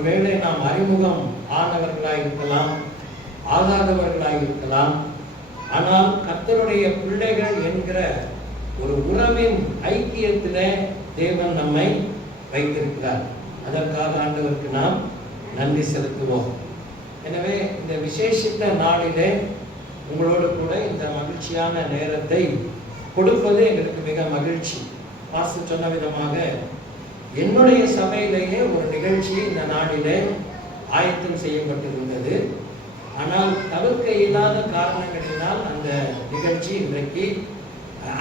ஒருவேளை நாம் அறிமுகம் ஆனவர்களாய் இருக்கலாம், ஆகாதவர்களாய் இருக்கலாம். ஆனால் கர்த்தருடைய பிள்ளைகள் என்கிற ஒரு உறவின் ஐக்கியத்திலே தேவன் நம்மை வைத்திருக்கிறார். அதற்காக ஆண்டவருக்கு நாம் நன்றி செலுத்துவோம். எனவே இந்த விசேஷித்த நாளிலே உங்களோடு கூட இந்த மகிழ்ச்சியான நேரத்தை கொடுப்பது எங்களுக்கு மிக மகிழ்ச்சி. பாஸ்டர் சொன்ன விதமாக என்னுடைய சபையிலேயே ஒரு நிகழ்ச்சி இந்த நாளிலே ஆயத்தம் செய்யப்பட்டிருந்தது. ஆனால் தவிர்க்க இல்லாத காரணங்களினால் அந்த நிகழ்ச்சி இன்றைக்கு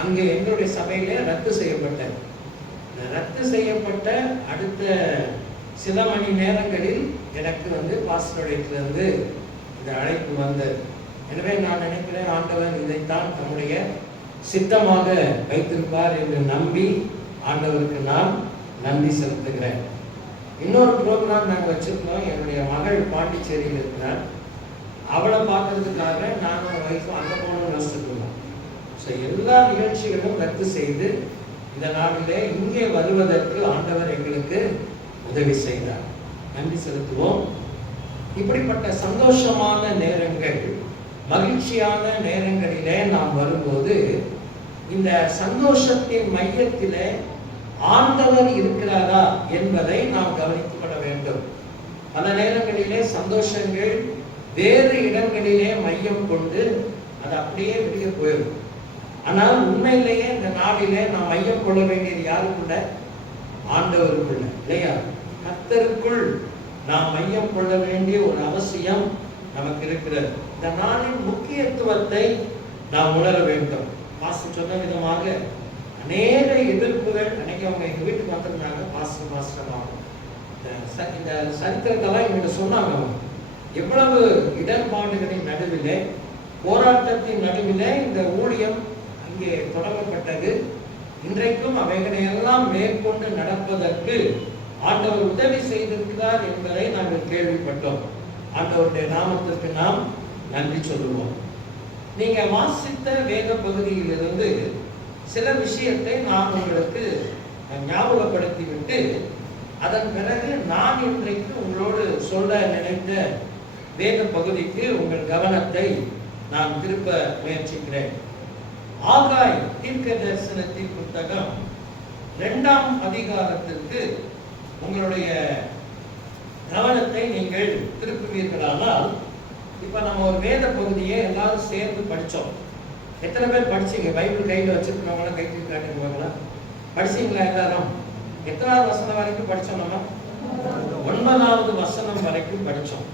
அங்கே எங்களுடைய சபையிலே ரத்து செய்யப்பட்டது. ரத்து செய்யப்பட்ட அடுத்த சில மணி நேரங்களில் எனக்கு பாஸ்டரிடத்திலிருந்து இந்த அழைப்பு வந்தது. எனவே நான் நினைக்கிறேன், ஆண்டவர் இதைத்தான் தம்முடைய சித்தமாக வைத்திருப்பார் என்று நம்பி ஆண்டவருக்கு நான் நன்றி செலுத்துகிறேன். இன்னொரு ப்ரோக்ராம் நாங்கள் வச்சிருந்தோம். என்னுடைய மகள் பாண்டிச்சேரியில் இருக்கிறார். அவளை பார்க்கறதுக்காக நானும் வைஃபும் அங்கே போகணும்னு வச்சுருந்தோம். ஸோ எல்லா நிகழ்ச்சிகளும் ரத்து செய்து இந்த நாளிலே இங்கே வருவதற்கு ஆண்டவர் எங்களுக்கு உதவி செய்தார். நன்றி செலுத்துவோம். இப்படிப்பட்ட சந்தோஷமான நேரங்கள், மகிழ்ச்சியான நேரங்களிலே நாம் வரும்போது இந்த சந்தோஷத்தின் மையத்திலே ஆண்டவர் இருக்கிறாரா என்பதை நாம் கவனித்துக் கொள்ள வேண்டும். பல நேரங்களிலே சந்தோஷங்கள் வேறு இடங்களிலே மையம் கொண்டு அது அப்படியே வெளியே போயிடும். ஆனால் உண்மையிலேயே இந்த நாளிலே நாம் மையம் கொள்ள வேண்டியது யாருக்குள்ள? ஆண்டவருக்குள்ள, இல்லையா? கர்த்தருக்குள் நாம் மையம் கொள்ள வேண்டிய ஒரு அவசியம் நமக்கு இருக்கிறது. இந்த நாளின் முக்கியத்துவத்தை நாம் உணர வேண்டும். பாஸ்டர் சொன்ன விதமாக அநேக எதிர்ப்புகள், அன்னைக்கு அவங்க எங்க வீட்டுக்கு வந்திருந்தாங்க. பாஸ்டர் ஆகும் இந்த சரித்திரத்தெல்லாம் எங்கிட்ட சொன்னாங்க. எவ்வளவு இடர்பாடுகளின் நடுவிலே, போராட்டத்தின் நடுவிலே இந்த ஊழியம் அங்கே தொடங்கப்பட்டது. இன்றைக்கும் அவைகளை எல்லாம் மேற்கொண்டு நடப்பதற்கு ஆண்டவர் உதவி செய்திருக்கிறார் என்பதை நாங்கள் கேள்விப்பட்டோம். ஆண்டவருடைய நாமத்திற்கு நாம் நன்றி சொல்லுவோம். நீங்க வாசித்த வேத பகுதியிலிருந்து சில விஷயத்தை நான் உங்களுக்கு ஞாபகப்படுத்திவிட்டு அதன் பிறகு நான் இன்றைக்கு உங்களோடு சொல்ல நினைத்த வேத பகுதிக்கு உங்கள் கவனத்தை நான் திருப்ப முயற்சிக்கிறேன். ஆகாய் தீர்க்க தரிசனத்தின் புத்தகம் 2ஆம் அதிகாரத்திற்கு உங்களுடைய கவனத்தை நீங்கள் திருப்புவீர்களானால், இப்ப நம்ம ஒரு வேத பகுதியை எல்லாரும் சேர்ந்து படிச்சோம். எத்தனை பேர் படிச்சீங்க? பைபிள் கையில் வச்சிருக்கிறவங்களாம் கை தூக்கி காட்டுங்களா? படிச்சீங்களா எல்லாரும்? எத்தனாவது வசனம் வரைக்கும் படிச்சோம்? நம்ம 9வது வசனம் வரைக்கும் படிச்சோம்.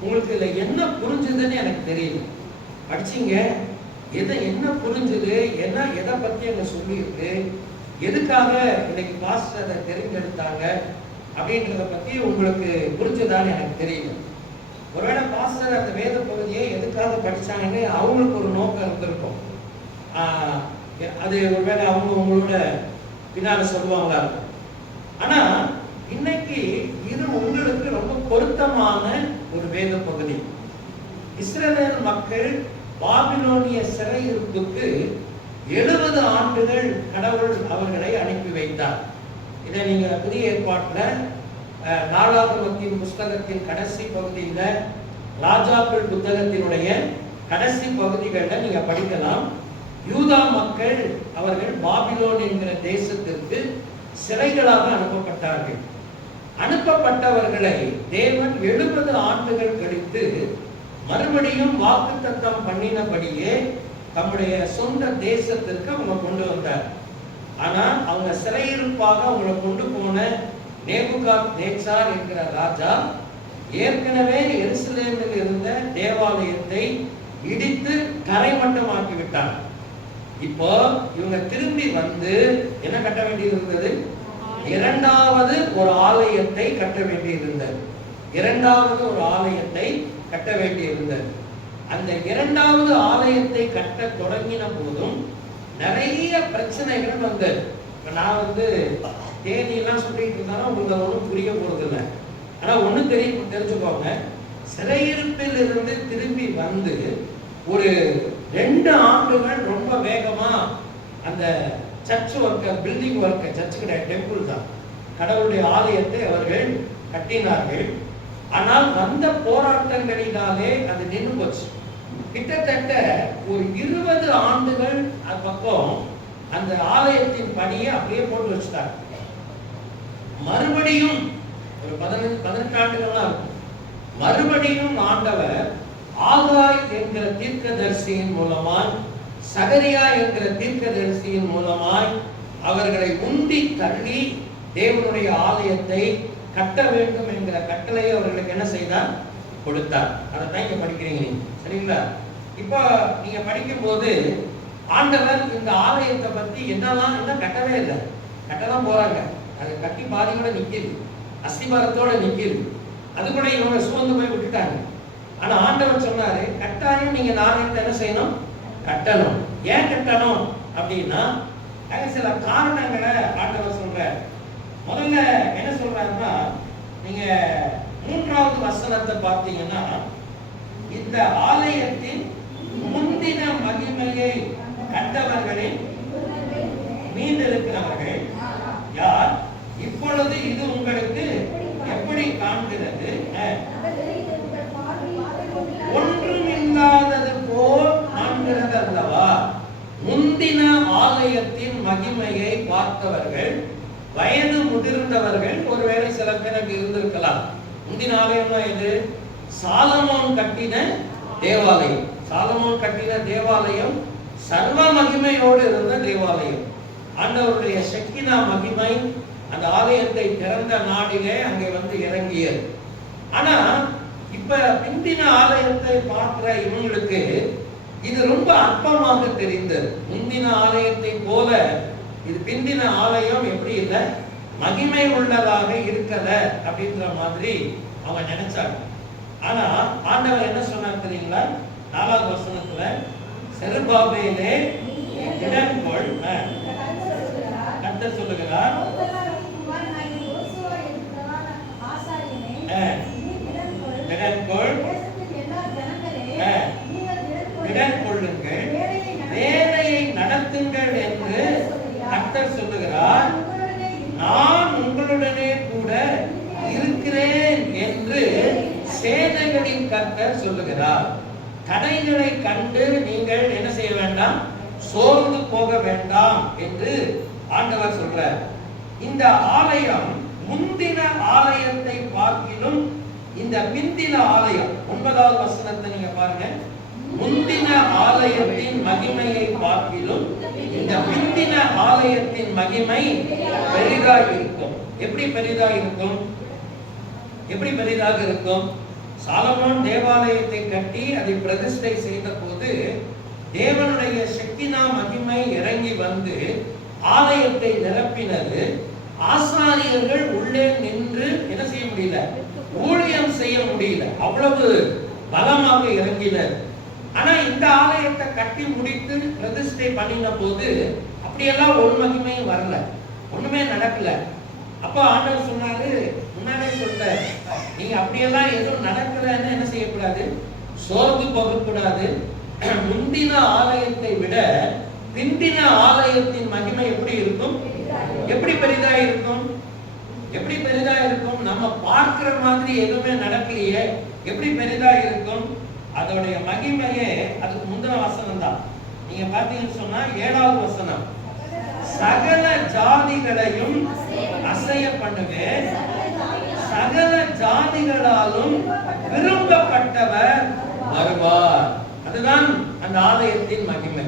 உங்களுக்கு இதுல என்ன புரிஞ்சுதுன்னு எனக்கு தெரியல. படிச்சீங்க, என்ன புரிஞ்சுது, எதை பத்தி அங்க சொல்லியிருக்கு, எதுக்காக இன்னைக்கு பாஸ்டர் அதை தெரிந்தெடுத்தாங்க அப்படின்றத பத்தி உங்களுக்கு புரிஞ்சுதான்னு எனக்கு தெரியல. ஒருவேளை பாஸ்டர் அந்த வேத பகுதியை எதுக்காக படிச்சாங்கன்னு அவங்களுக்கு ஒரு நோக்கம் இருந்திருக்கும். அது ஒருவேளை அவங்க உங்களோட பின்னால சொல்லுவாங்களா இருக்கும். ஆனா இன்னைக்கு இது உங்களுக்கு ரொம்ப பொருத்தமான ஒரு வேத பகுதி. இஸ்ரவேல் மக்கள் பாபிலோனிய சிறையிருப்புக்கு 70 ஆண்டுகள் கடவுள் அவர்களை அனுப்பி வைத்தார். இதை நீங்க புதிய ஏற்பாட்டுல 4ஆம் புஸ்தகத்தின் கடைசி பகுதியில, ராஜாக்கள் புத்தகத்தினுடைய கடைசி பகுதிகளில் நீங்க படிக்கலாம். யூதா மக்கள் அவர்கள் பாபிலோன் என்கிற தேசத்திற்கு சிறைகளாக அனுப்பப்பட்டார்கள். அனுப்பப்பட்டவர்களை தேவன் 70 ஆண்டுகள் கழித்து மறுபடியும் வாக்குத்தத்தம் பண்ணினபடியே தம்முடைய சொந்த தேசத்திற்கு அவங்க கொண்டு வந்தார். ஆனா அவங்க சிறையிருப்பாக அவங்களை கொண்டு போன நேபுகாத்நேச்சார் என்கிற ராஜா ஏற்கனவே எருசலேமில் இருந்த தேவாலயத்தை இடித்து தரைமட்டமாக்கி விட்டார். இப்போ இவங்க திரும்பி வந்து என்ன கட்ட வேண்டியிருந்தது? 2வது ஒரு ஆலயத்தை கட்ட வேண்டியிருந்தது. 2வது ஒரு ஆலயத்தை கட்ட வேண்டியிருந்தது. அந்த 2வது ஆலயத்தை கட்ட தொடங்கின போதும் நிறைய பிரச்சனைகள் வந்தது. இப்ப நான் தேதியெல்லாம் சொல்லிட்டு இருந்தாலும் உங்களுக்கு ஒன்றும் புரிய போறது இல்லை. ஆனா ஒண்ணு தெரிஞ்சுக்கோங்க, சிறையிருப்பில் இருந்து திரும்பி வந்து ஒரு 2 ஆண்டுகள் ரொம்ப வேகமா அந்த சர்ச் ஒர்க்க, பில்டிங் ஒர்க்க, சர்ச் கிடையாது, டெம்பிள் தான், கடவுளுடைய ஆலயத்தை அவர்கள் கட்டினார்கள். ஆனால் வந்த போராட்டங்களினாலே அது நின்று போச்சு. கிட்டத்தட்ட ஒரு 20 ஆண்டுகள் அது பக்கம் அந்த ஆலயத்தின் பணியை அப்படியே போட்டு வச்சுட்டாங்க. மறுபடியும் ஒரு 18 ஆண்டுகள் தான் இருக்கும். மறுபடியும் ஆண்டவர் ஆகாய் என்கிற தீர்க்கதரிசியின் மூலமாய், சகரியா என்கிற தீர்க்கதரிசியின் மூலமாய் அவர்களை உந்தி தள்ளி தேவனுடைய ஆலயத்தை கட்ட வேண்டும் என்கிற கட்டளையை அவர்களுக்கு என்ன செய்தார்? கொடுத்தார். அதை தான் இங்க படிக்கிறீங்க நீங்க, சரிங்களா? இப்போ நீங்க படிக்கும் போது ஆண்டவர் இந்த ஆலயத்தை பத்தி என்னெல்லாம் இன்னும் கட்டவே இல்லை, கட்டதான் போறாங்க. அது கட்டி பாதியோட நிக்குது, அஸ்திபாரத்தோட நிக்குது. அது கூட இவங்க சூழ்ந்து போய் விட்டுட்டாங்க. ஆனா ஆண்டவர் சொன்னாரு, கட்டாயம் நீங்க ஆலயத்தை என்ன செய்யணும்? கட்டணும். ஏன் கட்டணும் அப்படின்னா சில காரணங்களை ஆண்டவர் சொல்றார். முதல்ல என்ன சொல்றாருன்னா, நீங்க 3வது வசனத்தை பார்த்தீங்கன்னா, இந்த ஆலயத்தின் முந்தின மகிமையை கண்டவர்களின் மீண்டிருக்கிறவர்கள் யார்? இப்பொழுது இது உங்களுக்கு எப்படி காண்கிறது? ஒன்றும் இல்லாதது போல் காண்கிறது அல்லவா? முந்தின ஆலயத்தின் மகிமையை பார்த்தவர்கள் வயது முதிர்ந்தவர்கள் ஒருவேளை சில பேருக்கு இருந்திருக்கலாம். முந்தின ஆலயம்னா இது சாலமோன் கட்டின தேவாலயம். சாலமோன் கட்டின தேவாலயம் சர்வ மகிமையோடு இருந்த தேவாலயம். ஆண்டவருடைய ஷெக்கினா மகிமை அந்த ஆலயத்தை திறந்த நாடிலே அங்கே வந்து இறங்கியது. ஆனா இப்ப பிந்தின ஆலயத்தை பார்க்கிற இவங்களுக்கு இது ரொம்ப அற்பமாக தெரிந்தது. முந்தின ஆலயத்தை போல இது பிந்தின ஆலயம் எப்படி இல்லை, மகிமை உள்ளதாக இருக்கல அப்படின்ற மாதிரி அவங்க நினைச்சாங்க. ஆனா ஆண்டவர் என்ன சொன்னார் தெரியுங்களா? 4வது வசனத்துல, செருபாபேலே திடன்கொள், கர்த்தர் சொல்லுகிறார், திடன்கொள்ளுங்கள், வேலையை நடத்துங்கள் என்று கர்த்தர் சொல்லுகிறார். நான் உங்களுடனே கூட இருக்கிறேன் என்று சேனைகளின் கர்த்தர் சொல்லுகிறார். தடைகளை கண்டு நீங்கள் என்ன செய்ய வேண்டாம்? சோர்ந்து போக வேண்டாம் என்று ஆண்டவர் சொல்றார். இந்த ஆலயம் முந்தின ஆலயத்தை பார்க்கிலும் இந்த பிந்தின ஆலயம், 9வது வசனத்தை நீங்க பாருங்க, முந்தின ஆலயத்தின் மகிமையை பார்க்கிலும் இந்த பிந்தின ஆலயத்தின் மகிமை பெரிதாக இருக்கும். எப்படி பெரிதாக இருக்கும்? எப்படி பெரிதாக இருக்கும்? சாலமோன் தேவாலயத்தை கட்டி அதை பிரதிஷ்டை செய்த போது தேவனுடைய ஷெக்கினா மகிமை இறங்கி வந்து ஆலயத்தை நிரப்பினது. ஆசாரியர்கள் உள்ளே நின்று என்ன செய்ய முடியல? ஊழியம் செய்ய முடியல, அவ்வளவு பலமாக இறங்கினர். ஆனா இந்த ஆலயத்தை கட்டி முடித்து பிரதிஷ்டை பண்ணின போது அப்படியெல்லாம் ஒரு மகிமையும் வரல, ஒண்ணுமே நடக்கல. அப்ப ஆண்டவர் சொன்னாரு, முன்னாலே சொல்லிட்டாரு, நீங்க அப்படியெல்லாம் எதுவும் நடக்கலன்னு என்ன செய்யக்கூடாது? சோர்ந்து போகக்கூடாது. முந்தின ஆலயத்தை விட பிந்தின ஆலயத்தின் மகிமை எப்படி இருக்கும்? எப்படி பெரிதா இருக்கும்? எப்படி பெரிதா இருக்கும்? நம்ம பார்க்கிற மாதிரி எதுவுமே நடக்கலையே, எப்படி பெரிதா இருக்கும்? அதோடைய மகிமையே அதுக்கு முந்தின வசனம் தான். நீங்க பாத்தீங்கன்னு சொன்னா 7வது வசனம், சகல ஜாதிகளையும் அசைய பண்ணுவேன், சகல ஜாதிகளாலும் விரும்பப்பட்டவர் வருவார். அதுதான் அந்த ஆலயத்தின் மகிமை.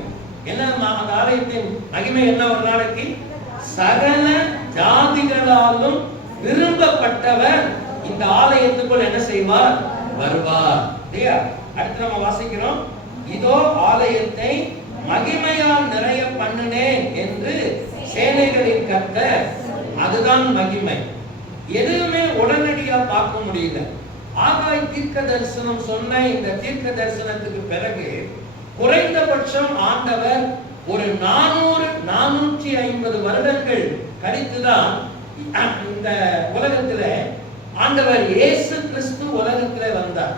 என்ன அந்த ஆலயத்தின் மகிமை? என்ன? ஒரு நாளைக்கு சகல ஜாதிகளாலும் விரும்பப்பட்டவர் இந்த ஆலயத்துக்குள் என்ன செய்வார்? வருவார். அடுத்து நம்ம வாசிக்கிறோம், இதோ ஆலயத்தை மகிமையால் நிறைய பண்ணினேன் என்று சேனைகளின் கர்த்தர். அதுதான் மகிமை. எதுவுமே உடனடியா பார்க்க முடியல. ஆகாய் தீர்க்க தரிசனம் சொன்ன இந்த தீர்க்க தரிசனத்துக்கு பிறகு குறைந்தபட்சம் ஆண்டவர் ஒரு 450 வருடங்கள் கழித்துதான் இந்த உலகத்துல ஆண்டவர் இயேசு கிறிஸ்து உலகத்துல வந்தார்.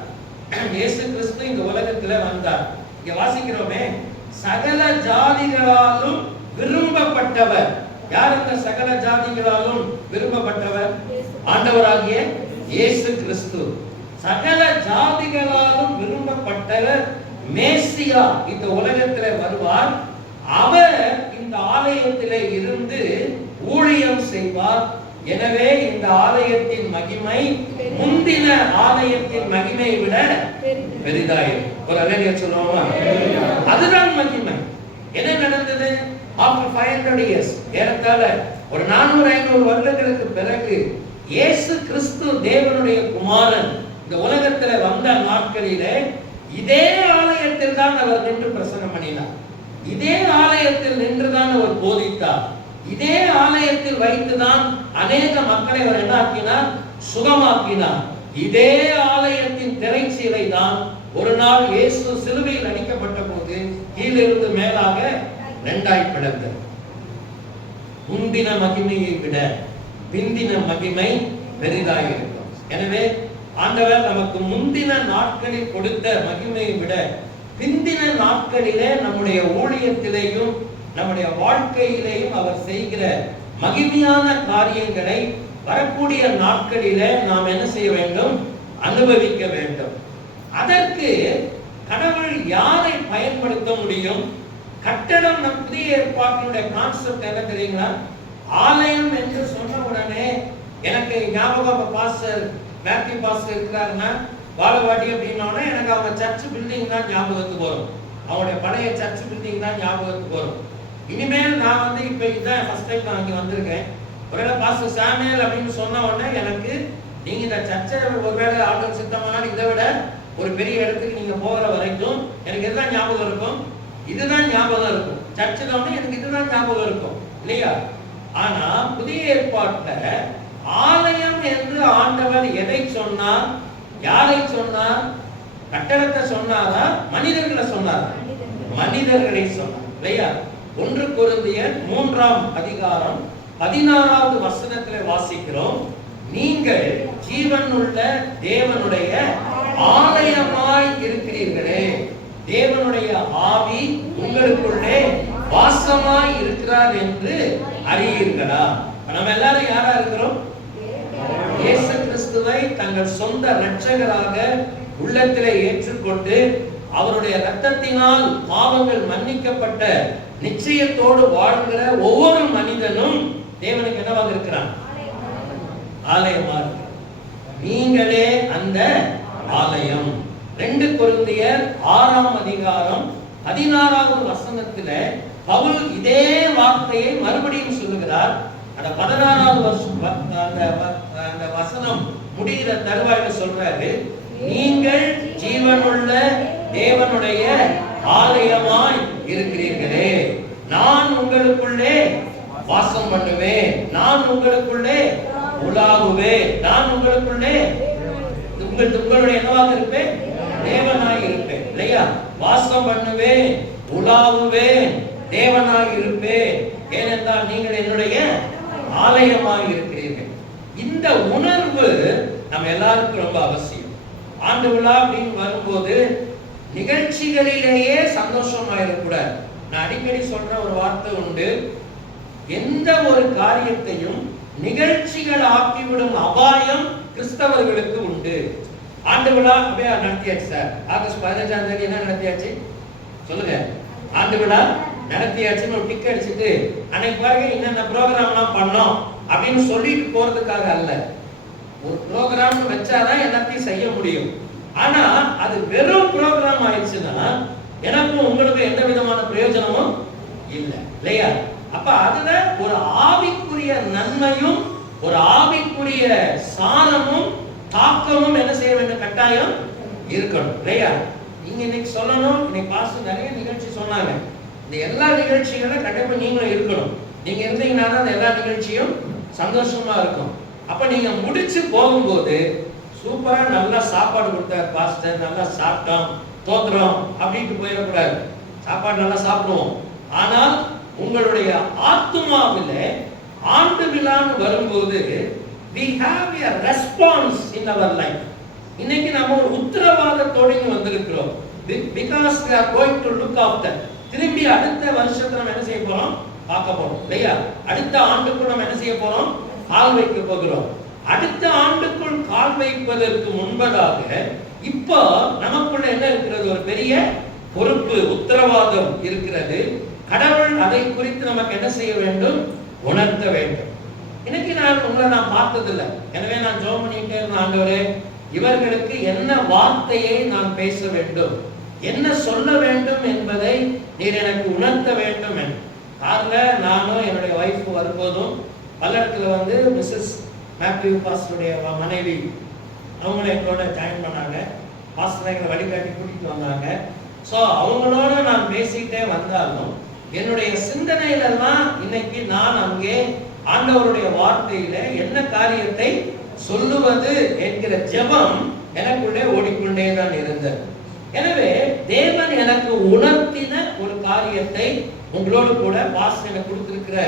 இயேசு கிறிஸ்து இந்த உலகத்துல வந்தார். இங்க வாசிக்கிறோமே, சகல ஜாதிகளாலும் விரும்பப்பட்டவர். யார் அந்த சகல ஜாதிகளாலும் விரும்பப்பட்டவர்? ஆண்டவராகிய இயேசு கிறிஸ்து சகல ஜாதிகளாலும் விரும்பப்பட்டவர் மேசியா இந்த உலகத்திலே வருவார். அவர் இந்த ஆலயத்திலே இருந்து ஊழியம் செய்வார். எனவே இந்த ஆலயத்தின் மகிமை முந்தின ஆலயத்தின் மகிமையை விட பெரிதாயிருக்கும். ஒரு அல்லேலூயா சொல்லுவோமா? அதுதான் மகிமை. என்ன நடந்தது? ஆஃப்டர் 500 இயர்ஸ், ஏறத்தாழ ஒரு 400-500 வருடங்களுக்கு பிறகு இயேசு கிறிஸ்து தேவனுடைய குமாரன் இந்த உலகத்துல வந்த நாட்களிலே இதே ஆலயத்தில் தான் அவர் நின்று பிரசங்கம் பண்ணினார். இதே ஆலயத்தில் நின்றுதான் அவர் போதித்தார். இதே ஆலயத்தில் வைத்துதான் அநேக மக்களை அவர் என்ன ஆக்கினார்? சுகமாக்கினார். இதே ஆலயத்தின் திரைச்சீலை தான் ஒரு நாள் இயேசு சிலுவையில் அடிக்கப்பட்ட போது கீழிருந்து மேலாக இரண்டாய் பிளந்தது. முந்தின மகிமையை விட பிந்தின மகிமை பெரிதாயிருக்கும். எனவே ஆண்டவர் நமக்கு முந்தின நாட்களில் கொடுத்த மகிமையை விட பிந்தின நாட்களிலே நம்முடைய ஊழியத்திலேயும் நம்முடைய வாழ்க்கையிலேயும் அவர் செய்கிற மகிமையான காரியங்களை வரக்கூடிய நாட்களிலே நாம் என்ன செய்ய வேண்டும்? அனுபவிக்க வேண்டும். அதற்கு கடவுள் யாரை பயன்படுத்த முடியும்? கட்டடம் நம் புதிய ஏற்பாட்டினுடைய கான்செப்ட் என்ன தெரியுங்களா? ஆலயம் என்று சொன்ன உடனே எனக்கு ஞாபகம் பாஸ்டர் மேத்யூ பாஸ்டர் இருக்கிறாருன்னா வாழவாடி அப்படின்னோடனே எனக்கு அவங்க சர்ச் பில்டிங் தான் ஞாபகத்துக்கு வரும். அவங்களுடைய பழைய சர்ச் பில்டிங் தான் ஞாபகத்துக்கு வரும். இனிமேல் நான் இப்ப இதான் ஃபர்ஸ்ட் டைம் நான் இங்க வந்திருக்கேன். ஒருவேளை பாஸ்டர் சாமுவேல் அப்படின்னு சொன்ன உடனே எனக்கு நீங்க இந்த சர்ச்சை ஒருவேளை ஆர்டர் சித்தமானால் இதை விட ஒரு பெரிய இடத்துக்கு நீங்க போகிற வரைக்கும் எனக்கு இதுதான் ஞாபகம் இருக்கும், இதுதான் ஞாபகம் இருக்கும். சர்ச்சில் வந்து எனக்கு இதுதான் ஞாபகம் இருக்கும் இல்லையா? ஆனா புதிய ஏற்பாட்டுல ஆலயம் என்று ஆண்டவர் எதை சொன்னார்? யாரை சொன்னார்? கட்டடத்தை சொன்னாரா? மனிதர்களை சொன்னாரா? மனிதர்களை சொன்னார் இல்லையா? 1 கொரிந்தியர் 3ஆம் அதிகாரம் 16வது வசனத்திலே வாசிக்கிறோம். நீங்கள் ஜீவனுள்ள தேவனுடைய ஆலயமாய் இருக்கிறீர்களே, தேவனுடைய ஆவி உங்களுக்குள்ளே வாசமாய் இருக்கிறார் என்று அறியீர்களா? நம்ம எல்லாரும் யாரா இருக்கிறோம்? இயேசு கிறிஸ்துவை தங்கள் சொந்த இரட்சகராக உள்ளத்திலே ஏற்றுக்கொண்டு அவருடைய இரத்தத்தினால் பாவங்கள் மன்னிக்கப்பட்ட நிச்சயத்தோடு வாழ்கிற ஒவ்வொரு மனிதனும் தேவனுக்கு என்னவாக இருக்கிறான்? ஆலயமா இருக்கிறார். நீங்களே அந்த ஆலயம். 2 கொரிந்தியர் 6ஆம் அதிகாரம் 16வது வசனத்துல பவுல் இதே வார்த்தையை மறுபடியும் சொல்லுகிறார். அந்த 16வது அந்த வசனம் முடிகிற தருவாயில சொல்றாரு, நீங்கள் ஜீவனுள்ள தேவனுடைய ஆலயமாய் இருக்கிறீர்களே, நான் உங்களுக்குள்ளே வாசம் பண்ணுவேன், நான் உங்களுக்குள்ளே உலாவுவேன், நான் உங்களுக்குள்ளே உங்களுடைய என்னவாக இருப்பேன்? தேவனாய் இருப்பேன் இல்லையா? வாசம் பண்ணுவேன், உலாவுவேன், தேவனாய் இருப்பேன். ஏனென்றால் நீங்கள் என்னுடைய ஆலயமாய் இருக்கிறீர்கள். இந்த உணர்வு நம்ம எல்லாருக்கும் ரொம்ப அவசியம். ஆண்டு விழா அப்படின்னு வரும்போது நிகழ்ச்சிகளிலேயே சந்தோஷமாயிடக்கூடாது. நான் அடிக்கடி சொல்ற ஒரு வார்த்தை உண்டு, எந்த ஒரு காரியத்தையும் நிகழ்ச்சிகள் ஆக்கிவிடும் அபாயம் கிறிஸ்தவர்களுக்கு உண்டு. ஆண்டு விழா அப்படியே நடத்தியாச்சு சார். ஆகஸ்ட் 15ஆம் தேதி என்ன நடத்தியாச்சு சொல்லுங்க? ஆண்டு விழா நடத்தியாச்சுன்னு ஒரு டிக் அடிச்சுட்டு அன்னைக்கு பாருங்க என்னென்ன ப்ரோக்ராம்லாம் பண்ணோம் அப்படின்னு சொல்லிட்டு போறதுக்காக அல்ல. ஒரு ப்ரோக்ராம் வச்சாதான் எல்லாத்தையும் செய்ய முடியும். ஆனா அது வெறும் ப்ரோக்ராம் ஆயிடுச்சுன்னா எனக்கும் உங்களுக்கும் எந்த விதமான பிரயோஜனமும் இல்லை இல்லையா? அப்ப அதுல ஒரு ஆவிக்குரிய நன்மையும் ஒரு ஆவிக்குரிய சாரமும் தாக்கமும் என்ன செய்ய வேண்டும்? கட்டாயம் இருக்கணும் இல்லையா? நீங்க இன்னைக்கு சொல்லணும், இன்னைக்கு பாஸ்டர் நிறைய நிகழ்ச்சி சொன்னாங்க. இந்த எல்லா நிகழ்ச்சிகளும் கண்டிப்பா நீங்களும் இருக்கணும். நீங்க இருந்தீங்கன்னா தான் அந்த எல்லா நிகழ்ச்சியும் சந்தோஷமா இருக்கும். அப்ப நீங்க முடிச்சு போகும்போது சூப்பரா நல்லா சாப்பாடு கொடுத்தார் பாஸ்டர், நல்லா சாப்பிட்டோம் தோத்துறோம் அப்படின்ட்டு போயிடக்கூடாது. சாப்பாடு நல்லா சாப்பிடுவோம், ஆனால் உங்களுடைய ஆத்துமாவில ஆண்டு விழான்னு வரும்போது we have a response in our life. இன்னைக்கு நம்ம ஒரு உத்தரவாதத்தோட வந்திருக்கிறோம். because we are going to look after. திரும்பி அடுத்த வருஷத்துல நம்ம என்ன செய்ய போறோம்? பார்க்க போறோம் இல்லையா? அடுத்த ஆண்டுக்கு நம்ம என்ன செய்ய போறோம்? ஆள் வைக்க போகிறோம். அடுத்த ஆண்டுக்குள் கால் வைப்பதற்கு முன்பதாக இப்போ நமக்குள்ள என்ன இருக்கிறது? ஒரு பெரிய பொறுப்பு, உத்தரவாதம் இருக்கிறது. கடவுள் அதை குறித்து நமக்கு என்ன செய்ய வேண்டும்? உணர்த்த வேண்டும். இன்னைக்கு உங்களை நான் பார்த்ததில்லை, எனவே நான் ஜெபம் பண்ணிட்டே இருந்த, ஆண்டவரே இவர்களுக்கு என்ன வார்த்தையை நான் பேச வேண்டும், என்ன சொல்ல வேண்டும் என்பதை நீர் எனக்கு உணர்த்த வேண்டும். கார்ல நானும் என்னுடைய ஒய்ஃப் வரும்போதும் பல்லடத்துல மிஸ்ஸஸ் மேத்யூ பாஸ்டருடைய மனைவி அவங்கள எங்களோட ஜாயின் பண்ணாங்க. பாஸ்டர் எங்களை வழிகாட்டி கூட்டிட்டு வந்தாங்க. ஸோ அவங்களோட நான் பேசிட்டே வந்தாலும் என்னுடைய சிந்தனையிலெல்லாம் இன்னைக்கு நான் அங்கே ஆண்டவருடைய வார்த்தையில என்ன காரியத்தை சொல்லுவது என்கிற ஜெபம் எனக்குள்ளே ஓடிக்கொண்டே தான் இருந்தது. எனவே தேவன் எனக்கு உணர்த்தின ஒரு காரியத்தை உங்களோடு கூட பாஸ்டர் எனக்கு கொடுத்திருக்கிற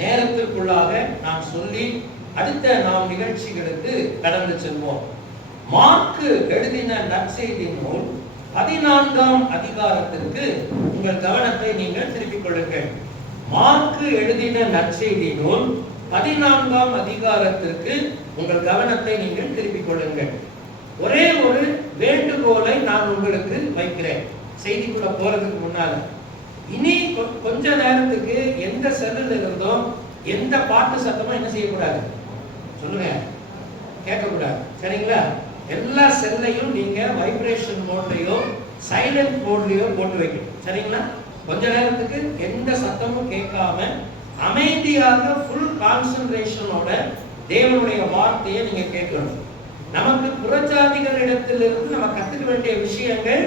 நேரத்திற்குள்ளாக நான் சொல்லி அடுத்த நாம் நிகழ்ச்சிகளுக்கு கடந்து செல்வோம். மார்க்கு எழுதின நற்செய்தி நூல் 14ஆம் அதிகாரத்திற்கு உங்கள் கவனத்தை நீங்கள் திருப்பிக் கொள்ளுங்கள். மார்க்கு எழுதின நற்செய்தி நூல் 14ஆம் அதிகாரத்திற்கு உங்கள் கவனத்தை நீங்கள் திருப்பிக் கொள்ளுங்கள். ஒரே ஒரு வேண்டுகோளை நான் உங்களுக்கு வைக்கிறேன் செய்திக்குள்ள போறதுக்கு முன்னால. இனி கொஞ்ச நேரத்துக்கு எந்த செல்லில் இருந்தோம் எந்த பாட்டு சத்தமும் என்ன செய்யக்கூடாது? சொல்லுங்க, கேட்கக்கூடாது. சரிங்களா? எல்லா செல்லையும் நீங்க வைப்ரேஷன் மோட்லயோ சைலண்ட் மோட்லயோ போட்டு வைக்கணும். சரிங்களா? கொஞ்ச நேரத்துக்கு எந்த சத்தமும் கேட்காம அமைதியாக ஃபுல் கான்சென்ட்ரேஷனோட தேவனுடைய வார்த்தையை நீங்க கேட்கணும். நமக்கு புறஜாதிகளிடத்திலிருந்து நம்ம கத்துக்க வேண்டிய விஷயங்கள்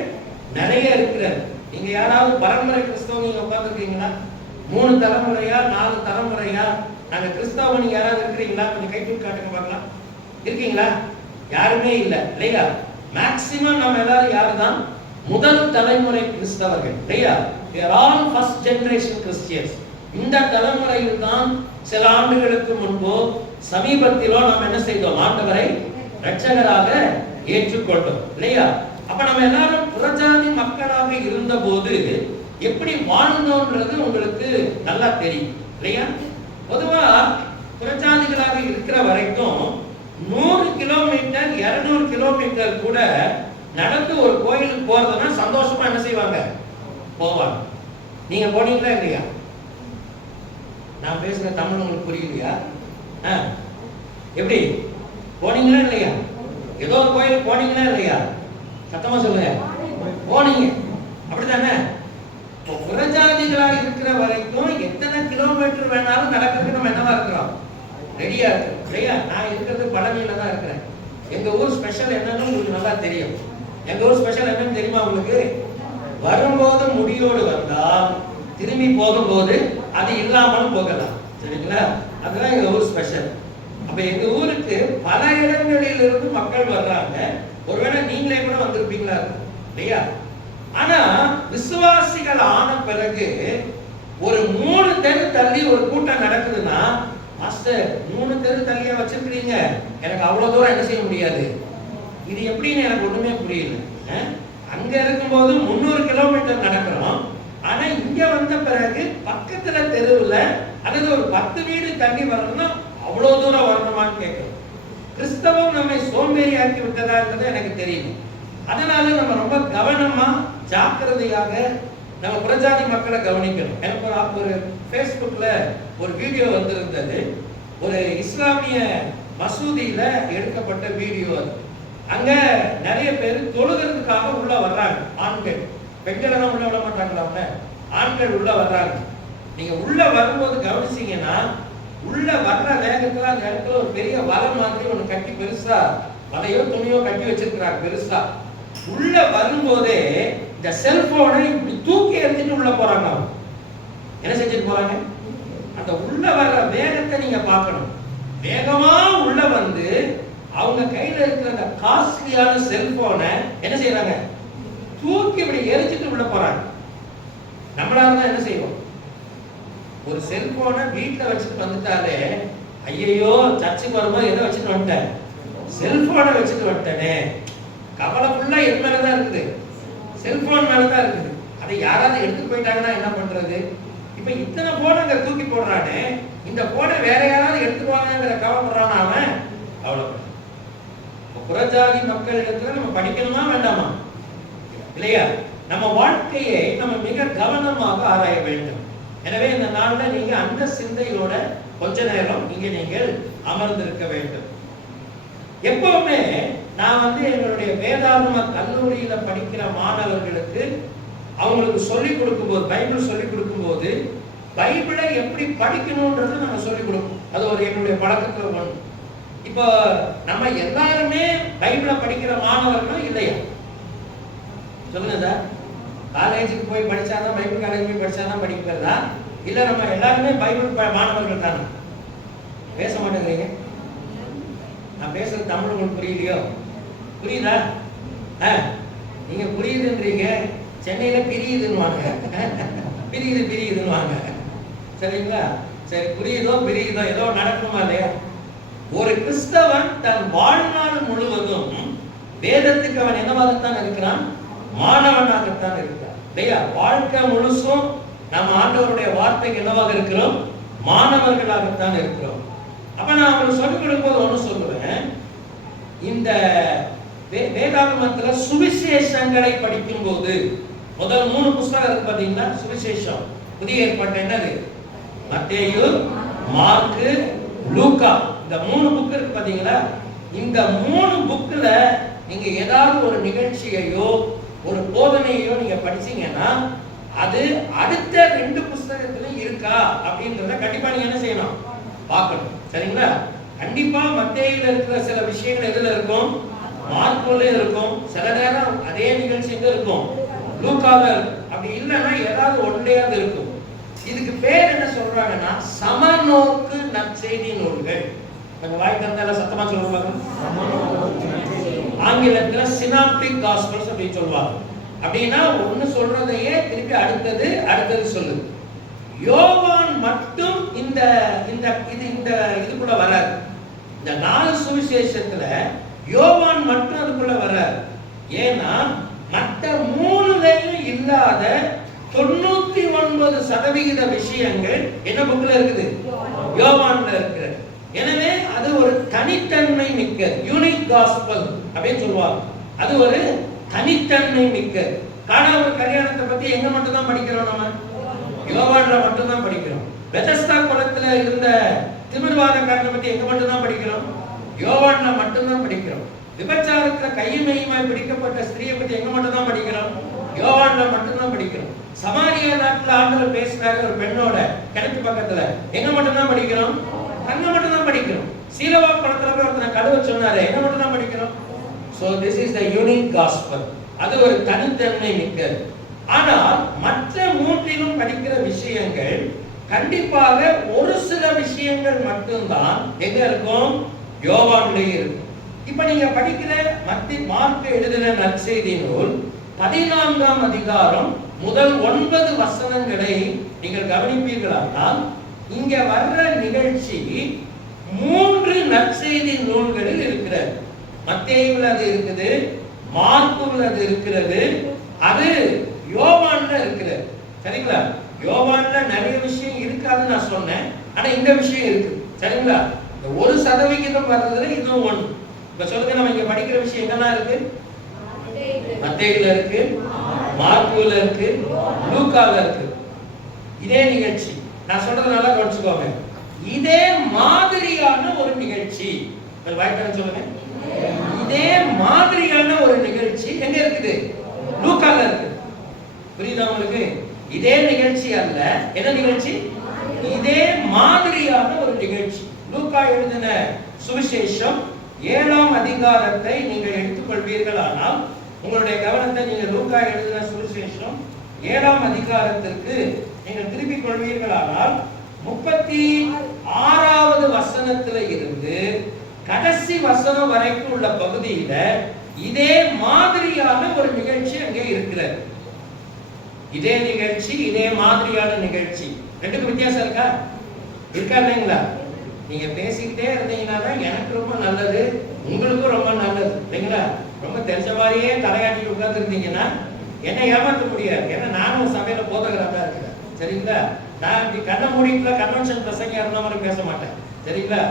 நிறைய இருக்கிறது. நீங்க யாராவது பரம்பரை கிறிஸ்தவ நீங்க உட்கார்ந்துருக்கீங்களா? 3 தலைமுறையா 4 தலைமுறையா நாங்க கிறிஸ்தவ நீங்க யாராவது இருக்கிறீங்களா? கொஞ்சம் கை தூக்கி காட்டுங்க பார்க்கலாம். இருக்கீங்களா? யாருமே இல்லை இல்லையா? மேக்சிமம் நம்ம எல்லாரும் யாரு தான்? முதல் தலைமுறை கிறிஸ்தவர்கள் இல்லையா? we are all first generation Christians. இந்த தலைமுறையில் தான் சில ஆண்டுகளுக்கு முன்பு சமீபத்திலோ நாம் என்ன செய்தோம்? ஆண்டவரை இரட்சகராக ஏற்றுக்கொண்டோம் இல்லையா? அப்ப நம்ம எல்லாரும் புறஜாதி மக்களாக இருந்த போது எப்படி வாழ்ந்தோன்றது உங்களுக்கு நல்லா தெரியும் இல்லையா? பொதுவா புறஜாதிகளாக இருக்கிற வரைக்கும் 100 கிலோமீட்டர் 200 கிலோமீட்டர் கூட நடந்து ஒரு கோயிலுக்கு போறதுன்னா சந்தோஷமா என்ன செய்வாங்க? போவாங்க. நீங்க போனீங்களா இல்லையா? நான் பேசுற தமிழ் உங்களுக்கு புரியலையா? எப்படி போனீங்களா இல்லையா? ஏதோ ஒரு கோயிலுக்கு போனீங்களா இல்லையா? சத்தமா சொல்லுங்க. போனீங்க, அப்படித்தானே? புறஜாதிகளாக இருக்கிற வரைக்கும் எத்தனை கிலோமீட்டர் வேணாலும் நடக்கிறதுக்கு நம்ம என்னவா இருக்கிறோம்? ரெடியா இருக்கு இல்லையா? நான் இருக்கிறது பழனியில தான் இருக்கிறேன். எங்க ஊர் ஸ்பெஷல் என்னன்னு உங்களுக்கு நல்லா தெரியும். எங்க ஊர் ஸ்பெஷல் என்னன்னு தெரியுமா உங்களுக்கு? வரும்போது முடியோடு வந்தால் திரும்பி போகும்போது அது இல்லாமல் போகலாம். சரிங்களா? அதுதான் எங்க ஊர் ஸ்பெஷல். அப்ப எங்க ஊருக்கு பல இடங்களில் இருந்து மக்கள் வர்றாங்க. ஒருவேளை நீங்களே கூட வந்திருப்பீங்களா இல்லையா? ஆனா விசுவாசிகள் ஆன பிறகு ஒரு 3 தெரு தள்ளி ஒரு கூட்டம் நடக்குதுன்னா, மாஸ்டர் 3 தெரு தள்ளியா வச்சிருக்கீங்க, எனக்கு அவ்வளவு தூரம் என்ன செய்ய முடியாது, இது எப்படின்னு எனக்கு ஒண்ணுமே புரியல. அங்க இருக்கும்போது 300 கிலோமீட்டர் நடக்கிறோம். ஆனா இங்க வந்த பிறகு பக்கத்துல தெருவுல அல்லது ஒரு 10 வீடு தள்ளி வரணும்னா அவ்வளவு தூரம் வரணுமான்னு கேட்கிறோம். கிறிஸ்தவம் நம்மை சோம்பேறியாக்கி விட்டதா என்பது எனக்கு தெரியும். அதனால நம்ம ரொம்ப கவனமா ஜாக்கிரதையாக நம்ம புறஜாதி மக்களை கவனிக்கணும். எனக்கு ஒரு ஃபேஸ்புக்ல ஒரு வீடியோ வந்திருந்தது. ஒரு இஸ்லாமிய மசூதியில எடுக்கப்பட்ட வீடியோ அது. அங்க நிறைய பேர் தொழுகிறதுக்காக உள்ள வர்றாங்க. ஆண்கள், பெண்கள் எல்லாம் உள்ள விட மாட்டாங்களா? ஆண்கள் உள்ள வர்றாங்க. நீங்க உள்ள வரும்போது கவனிச்சீங்கன்னா உள்ள வர்ற வேகத்துல அந்த இடத்துல ஒரு பெரிய வலை மாதிரி ஒண்ணு கட்டி பெருசா வலையோ துணியோ கட்டி வச்சிருக்கிறாங்க பெருசா. உள்ள வரும்போதே இந்த செல்போனை இப்படி தூக்கி எறிஞ்சிட்டு உள்ள போறாங்க. என்ன செஞ்சுட்டு போறாங்க? அந்த உள்ள வர்ற வேகத்தை நீங்க பார்க்கணும். வேகமா உள்ள வந்து அவங்க கையில இருக்கிற அந்த காஸ்ட்லியான செல்போனை என்ன செய்யறாங்க? தூக்கி இப்படி எரிஞ்சிட்டு உள்ள போறாங்க. நம்மளால தான் என்ன செய்வோம்? ஒரு செல்போனை வீட்டுல வச்சுட்டு வந்துட்டாலே, ஐயோ சர்ச்சுக்கு வரும்போது எதை வச்சுட்டு வந்துட்டேன்? செல்போனை வச்சுட்டு வந்துட்டேனே. கவலை ஃபுல்லா எது மேலதான் இருக்குது? செல்போன் மேலதான் இருக்குது. அதை யாராவது எடுத்துட்டு போயிட்டாங்கன்னா என்ன பண்றது? இப்ப இத்தனை போனை அங்க தூக்கி போடுறானே, இந்த போனை வேற யாராவது எடுத்துக்குவாங்கிற கவலைப்படுறான் அவன். அவ்வளவு. புறஜாதி மக்களிடத்துல நம்ம படிக்கணுமா வேண்டாமா? இல்லையா? நம்ம வாழ்க்கையை நம்ம மிக கவனமாக ஆராய வேண்டும். எனவே இந்த நாள்ல நீங்க அந்த சிந்தையோட கொஞ்ச நேரம் இங்க நீங்கள் அமர்ந்திருக்க வேண்டும். எப்பவுமே நான் எங்களுடைய வேதாகம கல்லூரியில படிக்கிற மாணவர்களுக்கு அவங்களுக்கு சொல்லிக் கொடுக்கும் போது, பைபிள் சொல்லிக் கொடுக்கும் போது பைபிளை எப்படி படிக்கணும்ன்றது நம்ம சொல்லிக் கொடுப்போம். அது ஒரு என்னுடைய பழக்கத்துல ஒன்று. இப்போ நம்ம எல்லாருமே பைபிளை படிக்கிற மாணவர்களும் இல்லையா? சொல்லுங்க சார். காலேஜுக்கு போய் படிச்சாதான், பைபிள் காலேஜ் போய் படிச்சாதான் படிக்கிறதா? இல்ல நம்ம எல்லாருமே பைபிள் மாணவர்கள் தானே? பேச மாட்டேங்கிறீங்க. நான் பேசுறது தமிழ் உங்களுக்கு புரியலையோ? புரியுதா? நீங்க புரியுதுன்றீங்க, சென்னையில பிரியுதுன்னு பிரியுதுன்னு சரிங்களா? சரி, புரியுதோ பிரியுதோ ஏதோ நடக்குமா இல்லையா? ஒரு கிறிஸ்தவன் தன் வாழ்நாள் முழுவதும் வேதத்துக்கு அவன் என்னவாகத்தான் இருக்கிறான்? மாணவனாகத்தான் இருக்கிறான் இல்லையா? வாழ்க்கை முழுசும் நம்ம ஆண்டவருடைய வார்த்தைக்கு என்னவாக இருக்கிறோம்? மாணவர்களாகத்தான் இருக்கிறோம். அப்ப நான் அவங்களுக்கு சொல்லிக் கொடுக்கும்போது ஒண்ணு சொல்லுவேன். இந்த வேதாகமத்துல சுவிசேஷங்களை படிக்கும் போது முதல் 3 புத்தகம் இருக்கு பாத்தீங்கன்னா, சுவிசேஷம். புதிய ஏற்பாடு என்னது? மத்தேயு, மார்க்கு, லூக்கா. இந்த 3 புக் இருக்கு பாத்தீங்களா? இந்த 3 புக்ல நீங்க ஏதாவது ஒரு நிகழ்ச்சியையோ ஒரு போதனையோ நீங்க படிச்சீங்கன்னா அது அடுத்த 2 புத்தகத்திலும் இருக்கா அப்படின்றத கண்டிப்பா நீங்க என்ன செய்யணும்? பார்க்கணும். சரிங்களா? கண்டிப்பா மத்தேயுல இருக்கிற சில விஷயங்கள் எதுல இருக்கும்? மார்க்குல இருக்கும். சில நேரம் அதே நிகழ்ச்சி எங்க இருக்கும்? லூக்கால இருக்கும். அப்படி இல்லைன்னா ஏதாவது ஒன்றையாவது இருக்கும். இதுக்கு பேர் என்ன சொல்றாங்கன்னா சமநோக்கு நற்செய்தி நூல்கள். கொஞ்சம் வாய் திறந்தால சத்தமா சொல்லுவாங்க. ஆங்கிலத்துல சினாப்டிக் காஸ்பல்ஸ் அப்படின்னு சொல்லுவாங்க. அப்படின்னா ஒன்னு சொல்றதையே திருப்பி அடுத்தது சொல்லுது. யோவான் மட்டும் இந்த இதுக்குள்ள வராது. இந்த 4 சுவிசேஷத்துல யோவான் மட்டும் அதுக்குள்ள வராது. ஏன்னா மற்ற 3லயும் இல்லாத 99% விஷயங்கள் என்ன புக்ல இருக்குது? யோவான்ல இருக்குது. எனவே அது ஒரு தனித்தன்மை மிக்க யூனிக் காஸ்பல் அப்படின்னு சொல்லுவாங்க. அது ஒரு தனித்தன்மை மிக்க. கானாவூர் கல்யாணத்தை பத்தி எங்க மட்டும் தான் படிக்கிறோம்? நம்ம யோவான்ல மட்டும் தான் படிக்கிறோம். பெதஸ்தா குளத்துல இருந்த திமிர்வாதக்காரனை பத்தி எங்க மட்டும் தான் படிக்கிறோம்? யோவான்ல மட்டும் தான் படிக்கிறோம். விபச்சாரத்துல கையுமையுமாய் பிடிக்கப்பட்ட ஸ்திரியை பத்தி எங்க மட்டும் தான் படிக்கிறோம்? யோவான்ல மட்டும் தான் படிக்கிறோம். சமாரியா நாட்டுல ஆண்டவர் பேசினாரு ஒரு பெண்ணோட கிணத்து பக்கத்துல, எங்க மட்டும் தான் படிக்கிறோம்? அங்க மட்டும் தான் படிக்கிறோம். சீலவா படத்துல போய் ஒருத்தனை கழுவ சொன்னாரு, எங்க மட்டும் தான் படிக்கிறோம்? So this is the unique gospel. அது ஒரு தனித்தன்மை மிக்கது. ஆனால் மற்ற 3லும் படிக்கிற விஷயங்கள் கண்டிப்பாக ஒரு சில விஷயங்கள் மட்டும்தான் எங்க இருக்கும்? யோவான்லயே இருக்கும். இப்ப நீங்க படிக்கிற மார்க்கு எழுதின நற்செய்தி நூல் 14ஆம் அதிகாரம் முதல் 9 வசனங்களை நீங்கள் கவனிப்பீர்களானால் இங்க வர்ற நிகழ்ச்சி 3 நற்செய்தி நூல்களில் இருக்கிறது. மத்தேயுல அது இருக்குது, மார்க்குல அது இருக்கிறது, அது யோவான்ல இருக்கிறது. சரிங்களா? யோவான்ல நிறைய விஷயம் இருக்காதுன்னு நான் சொன்னேன், ஆனா இந்த விஷயம் இருக்கு. சரிங்களா? இந்த 1% வர்றதுல இதுவும் ஒன்று. இப்ப சொல்லுங்க, நம்ம இங்க படிக்கிற விஷயம் எங்கெல்லாம் இருக்கு? மத்தேயுல இருக்கு, மார்க்குல இருக்கு, லூக்கால இருக்கு. இதே நிகழ்ச்சி நான் சொல்றது நல்லா கவனிச்சுக்கோங்க. இதே மாதிரியான ஒரு நிகழ்ச்சி, வாய்க்கான சொல்லுங்க, இதே மாதிரியான ஒரு நிகழ்ச்சி எங்க இருக்குது? லூக்கால இருக்கு. புரியுதா உங்களுக்கு? இதே நிகழ்ச்சி அல்ல. என்ன நிகழ்ச்சி? இதே மாதிரியான ஒரு நிகழ்ச்சி. லூக்கா எழுதின சுவிசேஷம் 7ஆம் அதிகாரத்தை நீங்கள் எடுத்துக்கொள்வீர்கள். ஆனால் உங்களுடைய கவனத்தை நீங்க லூக்கா எழுதின சுவிசேஷம் 7ஆம் அதிகாரத்திற்கு நீங்கள் திருப்பிக் கொள்வீர்களானால் 36வது வசனத்துல இருந்து கடைசி வசனம் வரைக்கும் உள்ள பகுதியில இதே மாதிரியான ஒரு நிகழ்ச்சி அங்கே இருக்கிறது. இதே நிகழ்ச்சி, இதே மாதிரியான நிகழ்ச்சி. ரெண்டுக்கும் வித்தியாசம் இருக்கா? இருக்கா இல்லைங்களா? நீங்க பேசிக்கிட்டே இருந்தீங்கன்னா தான் எனக்கு ரொம்ப நல்லது, உங்களுக்கும் ரொம்ப நல்லது இல்லைங்களா? ரொம்ப தெரிஞ்ச மாதிரியே தலையாட்டி உட்கார்ந்து இருந்தீங்கன்னா என்ன ஏமாற்ற முடியாது. ஏன்னா நானும் சபையில போதகராக தான் இருக்கிறேன். சரிங்களா? நான் இப்படி கண்ண மூடிட்டுல கன்வென்ஷன் பிரசங்க இருந்த மாதிரி பேச மாட்டேன். சரிங்களா?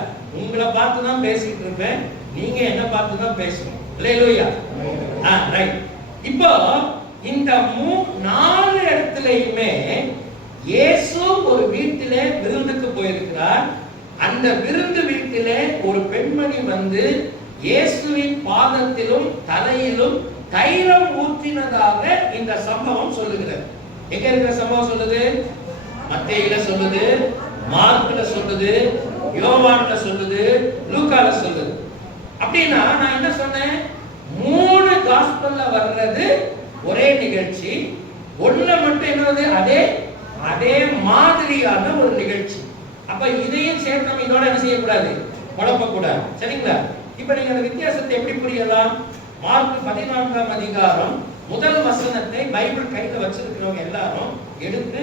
உங்களை பார்த்து தான் பேசிட்டு இருப்பேன். நீங்க என்ன பார்த்து தான் பேசணும். அல்லேலூயா. ரைட். இப்போ இந்த 4 இடத்துலயுமே இயேசு ஒரு வீட்டிலே விருந்துக்கு போயிருக்கிறார். அந்த விருந்து வீட்டிலே ஒரு பெண்மணி வந்து இயேசுவின் பாதத்திலும் தலையிலும் தைலம் ஊற்றினதாக இந்த சம்பவம் சொல்லுகிறது. எங்க இருக்கிற சம்பவம் சொல்லுது? மத்தேயுல சொல்லுது, மார்க்குல சொல்லுது, யோவான்ல சொல்லுது, லூக்கால சொல்லுது. அப்படின்னா நான் என்ன சொன்னேன்? 3 காஸ்பல்ல வர்றது ஒரே நிகழ்ச்சி, ஒண்ணுல மட்டும் என்னது அதே மாதிரியான ஒரு நிகழ்ச்சி. அப்ப இதையும் சேர்த்து நம்ம இதோட என்ன செய்யக்கூடாது? குழப்ப கூடாது. சரிங்களா? இப்ப நீங்க அந்த வித்தியாசத்தை எப்படி புரியலாம்? மார்க் 14ஆம் அதிகாரம் முதல் வசனத்தை பைபிள் கையில வச்சிருக்கிறவங்க எல்லாரும் எடுத்து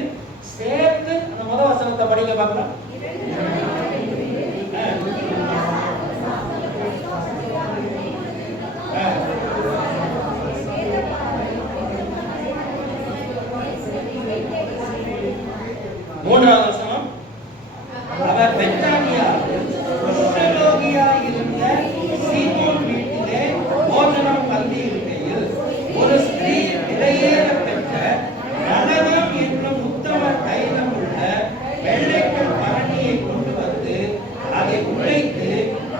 சேர்த்து அந்த முதல் வசனத்தை படிக்க பார்க்கலாம். மூன்றாவது வசனம், அவர் பெத்தானியா குஷ்டரோகியா இருந்த சீமோன் வீட்டிலே போஜனம் பண்ணி இருக்கையில் ஒரு ஸ்திரீ விலையேற பெற்ற நலனம் என்னும் உத்தம தைலம் உள்ள வெள்ளைக்கல் பரணியை கொண்டு வந்து அதை உடைத்து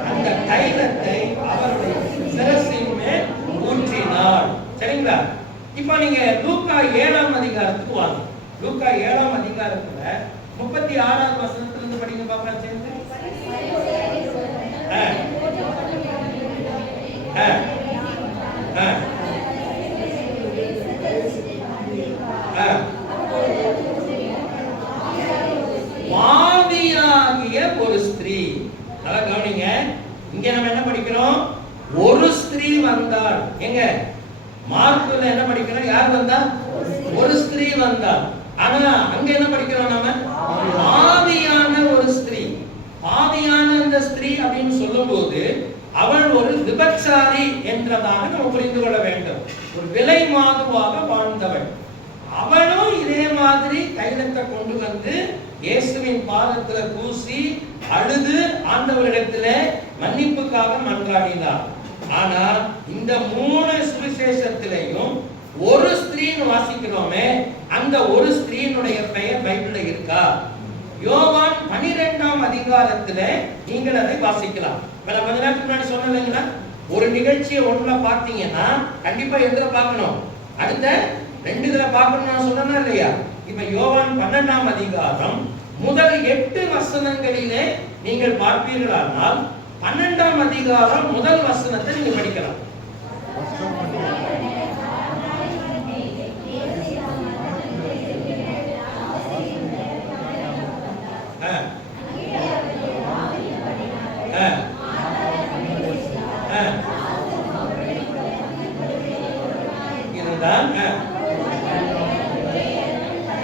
அந்த தைலத்தை அவருடைய சிரசின் மேல் ஊற்றினார். சரிங்களா? இப்ப நீங்க லூக்கா 7ஆம் அதிகாரத்துக்கு வாங்க. லூக்கா 7ஆம் அதிகாரத்துல 36ஆம் வசனத்துல இருந்து படிங்க பாப்பா சேர்ந்து. பாவியாகிய ஒரு ஸ்திரீ. நல்லா கவனிங்க. இங்க நம்ம என்ன படிக்கிறோம்? ஒரு ஸ்திரீ வந்தாள். எங்க மார்க்குல என்ன படிக்கிறோம்? யார் வந்தா? ஒரு ஸ்திரீ வந்தாள். ஆனா அங்க என்ன படிக்கிறோம்? நாம பாவியான ஒரு ஸ்திரீ. பாவியான அந்த ஸ்திரீ அப்படின்னு சொல்லும்போது அவள் ஒரு விபச்சாரி என்றதாக நம்ம புரிந்து கொள்ள வேண்டும். ஒரு விலை மாதுவாக வாழ்ந்தவள். அவளும் இதே மாதிரி தைலத்தை கொண்டு வந்து இயேசுவின் பாதத்துல பூசி அழுது ஆண்டவரிடத்துல மன்னிப்புக்காக மன்றாடினார். ஆனா இந்த 3 சுவிசேஷத்திலையும் ஒரு ஸ்திரீன்னு வாசிக்கிறோமே, அந்த ஒரு ஸ்திரீனுடைய பெயர் பைபிள்ல இருக்கா? யோவான் 12ஆம் அதிகாரத்துல நீங்கள் அதை வாசிக்கலாம். கொஞ்ச நேரத்துக்கு முன்னாடி சொன்னீங்கன்னா ஒரு நிகழ்ச்சியை ஒண்ணுல பார்த்தீங்கன்னா கண்டிப்பா எதுல பார்க்கணும்? அடுத்த 2 இதுல பார்க்கணும் நான் சொன்னேனா இல்லையா? இப்ப யோவான் 12ஆம் அதிகாரம் முதல் 8 வசனங்களிலே நீங்கள் பார்ப்பீர்களானால் 12ஆம் அதிகாரம் முதல் வசனத்தை நீங்க படிக்கலாம்.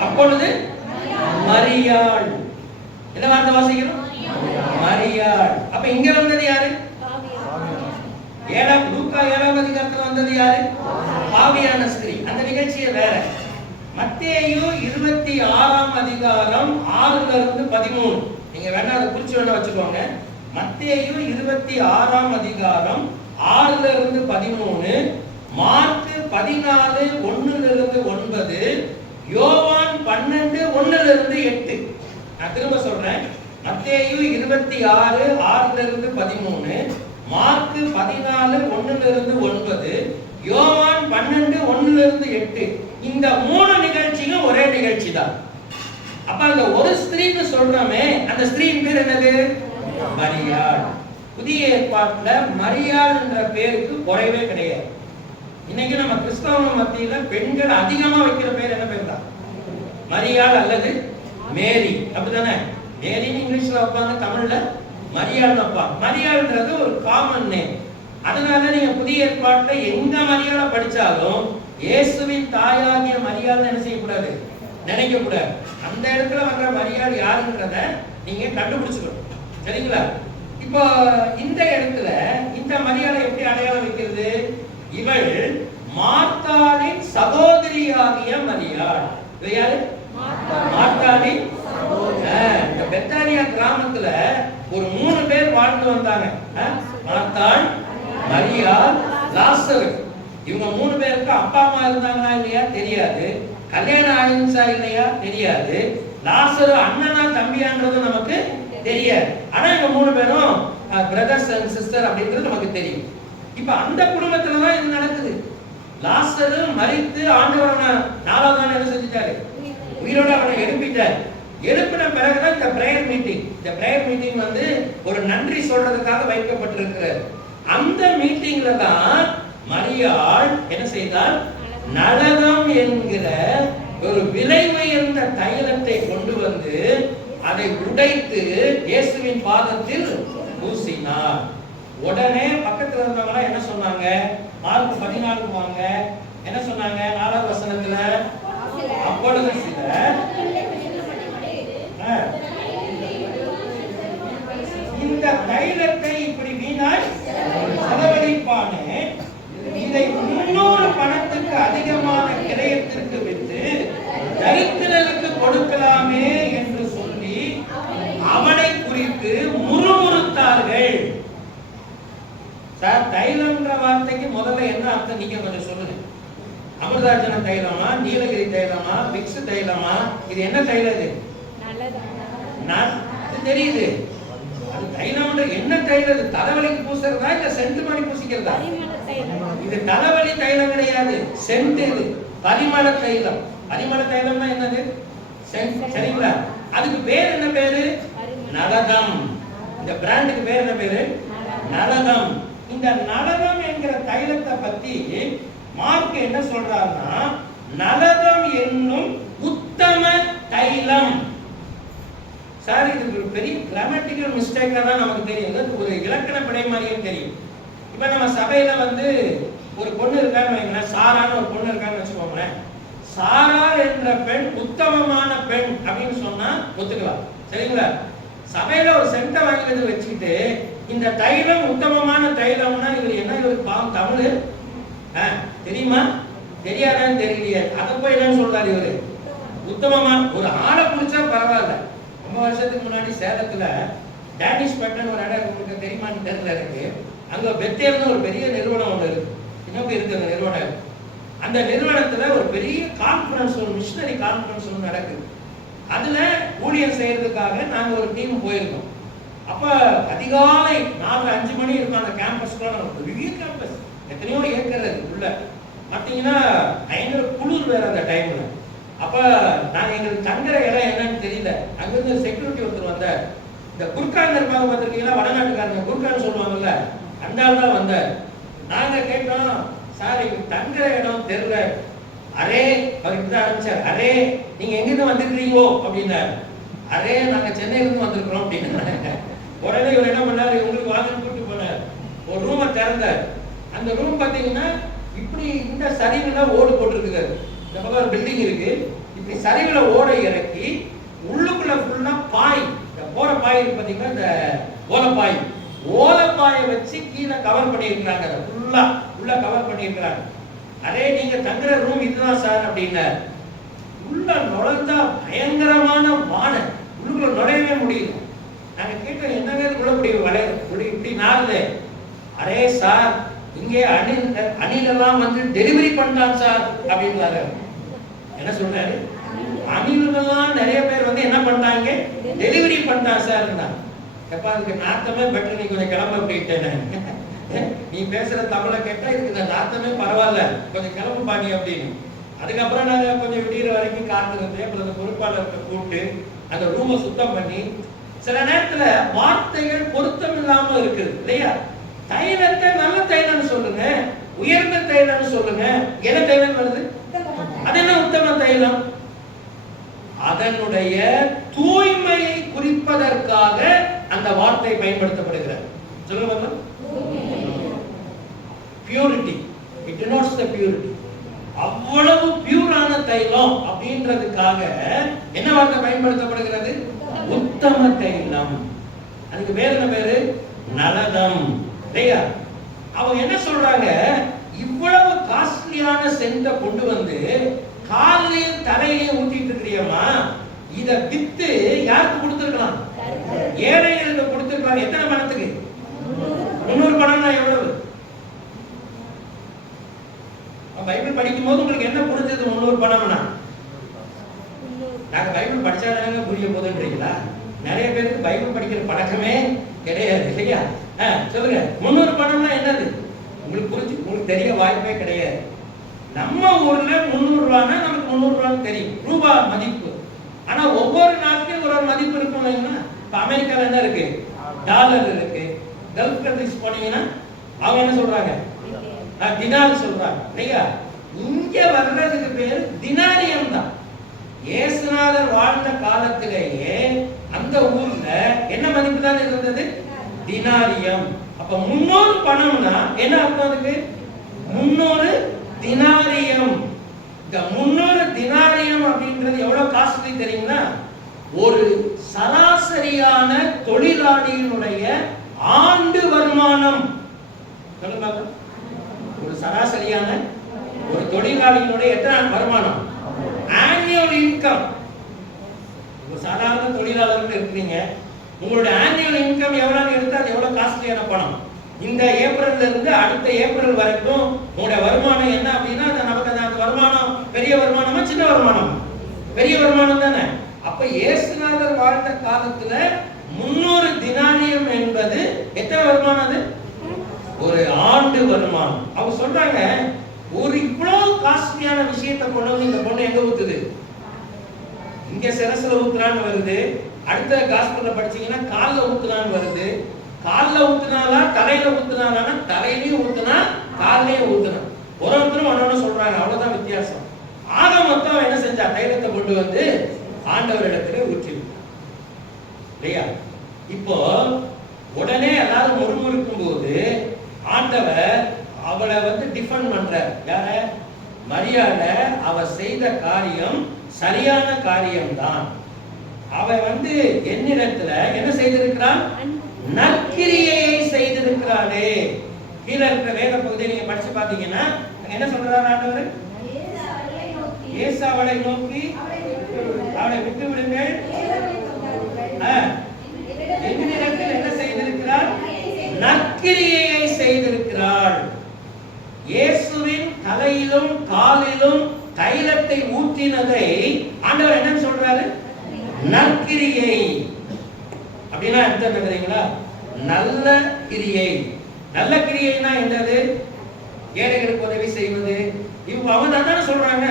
அப்பொழுது மரியாள். என்ன வார்த்தை வாசிக்கிறோம்? மரியாள். அப்ப இங்க வந்தது யாரு? லூக்கா 7ஆம் அதிகாரத்துல வந்தது யாரு? பாவியான ஸ்திரீ. அந்த நிகழ்ச்சியே வேற. மத்தேயு 26ஆம் அதிகாரம் 6ல இருந்து 13. நீங்க வேணா அதை குறிச்சு வேணா வச்சுக்கோங்க. மத்தேயு 26ஆம் அதிகாரம் 6ல இருந்து 13, மார்க் 14 1ல இருந்து 9, யோவான் 12 1ல இருந்து 8. நான் திரும்ப சொல்றேன். மத்தேயு 26 6ல இருந்து 13, மார்க் 14 1ல இருந்து 9, யோவான் 12 1ல இருந்து 8. இந்த 3 நிகழ்ச்சியும் ஒரே நிகழ்ச்சி தான். அப்ப அந்த ஒரு ஸ்திரீன்னு சொல்றோமே, அந்த ஸ்திரீயின் பேர் என்னது? மரியாள். புதிய ஏற்பாட்டுல மரியாள் என்ற பேருக்கு குறைவே கிடையாது. இன்னைக்கு நம்ம கிறிஸ்தவ மத்தியில பெண்கள் அதிகமா வைக்கிற பேர் என்ன பேர் தான்? மரியாள் அல்லது மேரி. அப்படிதானே? மேரின்னு இங்கிலீஷ்ல வைப்பாங்க, தமிழ்ல மரியாள் வைப்பாங்க. மரியாள்ன்றது ஒரு காமன் நேம். அதனால நீங்க புதிய ஏற்பாட்டுல எங்க மரியாதை படிச்சாலும் இயேசுவின் தாயாகிய மரியாதை என்ன செய்யக்கூடாது? நினைக்க கூடாது. அந்த இடத்துல வர்ற மரியாள் யாருன்றத நீங்க கண்டுபிடிச்சுக்கணும். சரிங்களா? இப்போ இந்த இடத்துல இந்த மரியாதை எப்படி அடையாளம் வைக்கிறது? இவள் மார்த்தாளின் சகோதரியாகிய மரியாள். யாரு? மார்த்தாளின் பெத்தானியா கிராமத்துல ஒரு 3 பேர் வாழ்ந்து வந்தாங்க. மார்த்தாள், மரியா, லாசரு. இவங்க 3 பேருக்கு அப்பா அம்மா இருந்தாங்களா இல்லையா தெரியாது. கல்யாணம் ஆயிருச்சா இல்லையா தெரியாது. லாசரு அண்ணனா தம்பியான்றது நமக்கு தெரியாது. ஆனா இவங்க 3 பேரும் பிரதர்ஸ் அண்ட் சிஸ்டர் அப்படின்றது நமக்கு தெரியும். இப்ப அந்த குடும்பத்துல தான் இது நடக்குது. லாசரு மரித்து ஆண்டவர் அவனை 4வது நாள் என்ன செஞ்சிட்டாரு? உயிரோட அவனை எழுப்பிட்டார். எழுப்பின பிறகுதான் இந்த பிரேயர் மீட்டிங். இந்த பிரேயர் மீட்டிங் வந்து ஒரு நன்றி சொல்றதுக்காக வைக்கப்பட்டிருக்கிறது. அந்த மீட்டிங்ல தான் மரியாள் என்ன செய்தால் நலதம் என்கிற ஒரு விலை உயர்ந்த தைலத்தை கொண்டு வந்து அதை உடைத்து இயேசுவின் பாதத்தில் பூசினார். உடனே பக்கத்துல இருந்தவங்க என்ன சொன்னாங்க? மார்க் 14 வாங்க. என்ன சொன்னாங்க? 4வது வசனத்துல, அப்பொழுது சிலர் இந்த தைலத்தை இப்படி வீணாய் செலவழிப்பானே, இதை 300 பணத்துக்கு அதிகமான கிரயத்திற்கு விற்று தரித்திரருக்கு கொடுக்கலாமே என்று சொல்லி அவனை குறித்து முறுமுறுத்தார்கள். சார், தைலம்ன்ற வார்த்தைக்கு முதல்ல என்ன அர்த்தம் நீங்க கொஞ்சம் சொல்லுங்க. அமிர்தாஜன தைலமா, நீலகிரி தைலமா, விக்ஸ் தைலமா? இது என்ன தைலம்? இது தெரியுது. அது தைலம் என்ன தைலம்? தலைவலிக்கு பூசுறதா இல்ல சென்ட் மாதிரி பூசிக்கிறதா? இது தலைவலி தைலம் கிடையாது, சென்ட். இது பரிமள தைலம். பரிமள தைலம்னா என்னது? சரிங்களா? அதுக்கு பேர் என்ன பேரு? நலதம். இந்த பிராண்டுக்கு பேர் என்ன பேரு? நலதம். இந்த நலதம் என்கிற தைலத்தை பத்தி மார்க் என்ன சொல்றாருன்னா, நலதம் என்னும் உத்தம தைலம். சார், இது ஒரு பெரிய கிராமட்டிக்கல் மிஸ்டேக்கா தான் நமக்கு தெரியும். ஒரு இலக்கண பிழை மாதிரியும் தெரியும். இப்ப நம்ம சபையில வந்து ஒரு பொண்ணு இருக்கான்னு வைங்களேன், சாரான்னு ஒரு பொண்ணு இருக்கான்னு வச்சுக்கோங்களேன். சாரா என்ற பெண் உத்தமமான பெண் அப்படின்னு சொன்னா ஒத்துக்கலாம், சரிங்களா? சபையில ஒரு சென்ட வாங்கி வந்து வச்சுக்கிட்டு இந்த தைலம் உத்தமமான தைலம்னா இவர் என்ன, இவருக்கு பாவம் தமிழ் தெரியுமா தெரியாதான்னு தெரியலையே. அதை போய் என்னன்னு சொல்றாரு இவரு? உத்தமமா ஒரு ஆளை பிடிச்சா பரவாயில்ல. ரொம்ப வருஷத்துக்கு முன்னாடி சேலத்துல டேனிஷ் பட்டன் ஒரு இடம் உங்களுக்கு தெரியுமான்னு தெரியல எனக்கு. அங்க பெத்தேல்னு ஒரு பெரிய நிறுவனம் ஒன்று இருக்கு, இன்னும் இருக்கு அந்த நிறுவனம். அந்த நிறுவனத்துல ஒரு பெரிய கான்ஃபரன்ஸ், ஒரு மிஷனரி கான்ஃபரன்ஸ் ஒன்று நடக்குது. அதுல ஊழியர் செய்யறதுக்காக நாங்க ஒரு டீம் போயிருக்கோம். அப்ப அதிகாலை 4-5 மணி இருக்கும் அந்த கேம்பஸ்க்குள்ள. பெரிய கேம்பஸ், எத்தனையோ ஏக்கர் உள்ள. பார்த்தீங்கன்னா பயங்கர குளிர் வேற அந்த டைம்ல. அப்ப நாங்க எங்களுக்கு தங்குற இடம் என்னன்னு தெரியல. அங்கிருந்து செக்யூரிட்டி ஒருத்தர் வந்தார். இந்த குர்கான் இருப்பாங்க பார்த்துருக்கீங்களா, வடநாட்டுக்காரங்க குர்கான்னு சொல்லுவாங்கல்ல, அந்த ஆள் தான் வந்தார். நாங்க கேட்டோம், சார் எங்களுக்கு தங்குற இடம் தெரியல. அரே அவருக்கு தான் ஆரம்பிச்சார். அரே நீங்க எங்கிருந்து வந்துருக்கீங்களோ அப்படின்னாரு. அரே நாங்க சென்னையில இருந்து வந்திருக்கிறோம் அப்படின்னு. உடனே இவர் என்ன பண்ணாரு, உங்களுக்கு வாங்கன்னு கூப்பிட்டு போனார். ஒரு ரூமை திறந்தார். அந்த ரூம் பார்த்தீங்கன்னா இப்படி இந்த சரிவுல ஓடு போட்டிருக்குது. இந்த பக்கம் ஒரு பில்டிங் இருக்கு. இப்படி சரிவுல ஓடை இறக்கி உள்ளுக்குள்ள ஃபுல்லா பாய், இந்த போற பாய் இருக்கு பாத்தீங்கன்னா, இந்த ஓலப்பாய், ஓலப்பாயை வச்சு கீழே கவர் பண்ணியிருக்கிறாங்க. அதை ஃபுல்லா உள்ள கவர் பண்ணியிருக்கிறாங்க. அதே நீங்க தங்குற ரூம் இதுதான் சார் அப்படின்னாரு. உள்ள நுழைஞ்சா பயங்கரமான வானம், உள்ளுக்குள்ள நுழையவே முடியல. நாங்க கேட்டோம், என்னங்க இதுக்குள்ள இப்படி நாளுது? அரே சார், இங்கே அணிலெல்லாம் வந்து டெலிவரி பண்ணலாம் சார் அப்படின்றாரு. என்ன சொல்றாரு? அணிலெல்லாம் நிறைய பேர் வந்து என்ன பண்ணாங்க, டெலிவரி பண்ணா சார். எப்ப அதுக்கு நாத்தமே பெட்டர், நீ கொஞ்சம் கிளம்ப அப்படின்ட்டேன். நீ பேசுற தமிழை கேட்டா இதுக்கு இந்த நாத்தமே பரவாயில்ல, கொஞ்சம் கிளம்பு பாணி அப்படின்னு. அதுக்கப்புறம் நாங்க கொஞ்சம் விடிகிற வரைக்கும் காத்திருந்து அப்புறம் அந்த பொறுப்பாளர்கிட்ட கூப்பிட்டு அந்த ரூமை சுத்தம் பண்ணி, சில நேரத்துல வார்த்தைகள் பொருத்தம் இல்லாம இருக்குது இல்லையா? தைலத்தை நல்ல தைலம்னு சொல்லுங்க, உயர்ந்த தைலம்னு சொல்லுங்க. என்ன தைலம் வருது? அது என்ன உத்தம தைலம்? அதனுடைய தூய்மையை குறிப்பதற்காக அந்த வார்த்தை பயன்படுத்தப்படுகிறது. சொல்லுங்க, purity. It denotes the purity. அவ்வளவு பியூரான தைலம் அப்படின்றதுக்காக என்ன வார்த்தை பயன்படுத்தப்படுகிறது? உத்தம தைலம். அதுக்கு பேர் என்ன பேரு? நலதம். இல்லையா? அவங்க என்ன சொல்றாங்க, இவ்வளவு காஸ்ட்லியான சென்ட கொண்டு வந்து காலையும் தலையிலையும் ஊத்திட்டு இருக்கிறியம்மா, இத வித்து யாருக்கு கொடுத்துருக்கலாம்? ஏழைகளுக்கு கொடுத்திருக்காங்க. எத்தனை பணத்துக்கு? 300 பணம்னா எவ்வளவு? பைபிள் படிக்கும் போது உங்களுக்கு என்ன புரிஞ்சது? 300 பணம்னா நாங்க பைபிள் படிச்சாதாங்க புரிய போதுன்றீங்களா? நிறைய பேருக்கு பைபிள் படிக்கிற பழக்கமே கிடையாது இல்லையா? சொல்லுங்க, 300 பணம்னா என்னது? உங்களுக்கு புரிஞ்சு உங்களுக்கு தெரிய வாய்ப்பே கிடையாது. நம்ம ஊர்ல 300 ரூபானா நமக்கு 300 ரூபான்னு தெரியும், ரூபாய் மதிப்பு. ஆனா ஒவ்வொரு நாட்டுக்கும் ஒரு மதிப்பு இருக்கும் இல்லைங்களா? இப்ப அமெரிக்கால என்ன இருக்கு? டாலர் இருக்கு. கல்ஃப் கண்ட்ரிஸ் போனீங்கன்னா அவங்க என்ன சொல்றாங்க? தினார் சொல்றாங்க இல்லையா? இங்க வர்றதுக்கு பேரு தினாரியம் தான். இயேசுநாதர் வாழ்ந்த காலத்திலேயே அந்த ஊர்ல என்ன மதிப்பு தான் இருந்தது? தினாரியம். அப்ப 300 பணம்னா என்ன அர்த்தம்? அதுக்கு 300 தினாரியம். இந்த 300 தினாரியம் அப்படின்றது எவ்வளவு காஸ்ட்லி தெரியுங்களா? ஒரு சராசரியான தொழிலாளியினுடைய ஆண்டு வருமானம். சொல்லுங்க, ஒரு சராசரியான ஒரு தொழிலாளியினுடைய எத்தனை வருமானம்? Annual income. ஒரு சாதாரண தொழிலாளர்கள் இருக்கீங்க, உங்களுடைய ஆனுவல் இன்கம் எவ்வளவு எடுத்தா அது எவ்வளவு காஸ்ட்லியான பணம். இந்த ஏப்ரல்ல இருந்து அடுத்த ஏப்ரல் வரைக்கும் உங்களுடைய வருமானம் என்ன அப்படின்னா நமக்கு அந்த வருமானம் பெரிய வருமானமா சின்ன வருமானம்? பெரிய வருமானம் தானே. அப்ப இயேசுநாதர் வாழ்ந்த காலத்துல 300 தினாரியம் என்பது எத்தனை வருமானம்? அது ஒரு ஆண்டு வருமானம். அவங்க சொல்றாங்க, ஒரு இவ்வளவு காஸ்ட்லியான விஷயத்தை கொண்டு வந்து இந்த பொண்ணு எங்க ஊத்துது? இங்க சிரசுல ஊத்துறான்னு வருது. அடுத்த காஸ்பல்ல படிச்சீங்கன்னா கால்ல ஊத்துறான்னு வருது. கால்ல ஊத்துனாலா தலையில ஊத்துனாலா? தலையிலயும் ஊத்துனா கால்லையும் ஊத்துனா. ஒருத்தரும் ஒன்னொன்னு சொல்றாங்க, அவ்வளவுதான் வித்தியாசம். ஆக மொத்தம் என்ன செஞ்சா? தைலத்தை கொண்டு வந்து ஆண்டவரிடத்துல ஊற்றி இல்லையா? இப்போ உடனே எல்லாரும் முறுமுறுக்கும் போது ஆண்டவர் அவளை வந்து டிஃபெண்ட் பண்றார். யார? மரியாத. அவ செய்த காரியம் சரியான காரியம்தான். அவ வந்து என்னிடத்துல என்ன செய்திருக்கிறாள்? நற்கிரியை செய்திருக்கிறாளே. கீழே இருக்கிற வேத பகுதியை நீங்க படிச்சு பாத்தீங்கன்னா என்ன சொல்றாரு ஆண்டவர்? இயேசு அவளை நோக்கி அவளை விட்டு விடுங்கள், என்னிடத்தில் என்ன செய்திருக்கிறாள்? நற்கிரியை செய்திருக்கிறாள். இயேசுவின் தலையிலும் காலிலும் தைலத்தை ஊற்றினதை ஆண்டவர் என்ன சொல்றாரு? நற்கிரியை. அப்படின்னா என்ன தெரியுங்களா? நல்ல கிரியை. நல்ல கிரியைனா என்னது? ஏழைகளுக்கு உதவி செய்வது. இவங்க அவங்க தானே சொல்றாங்க.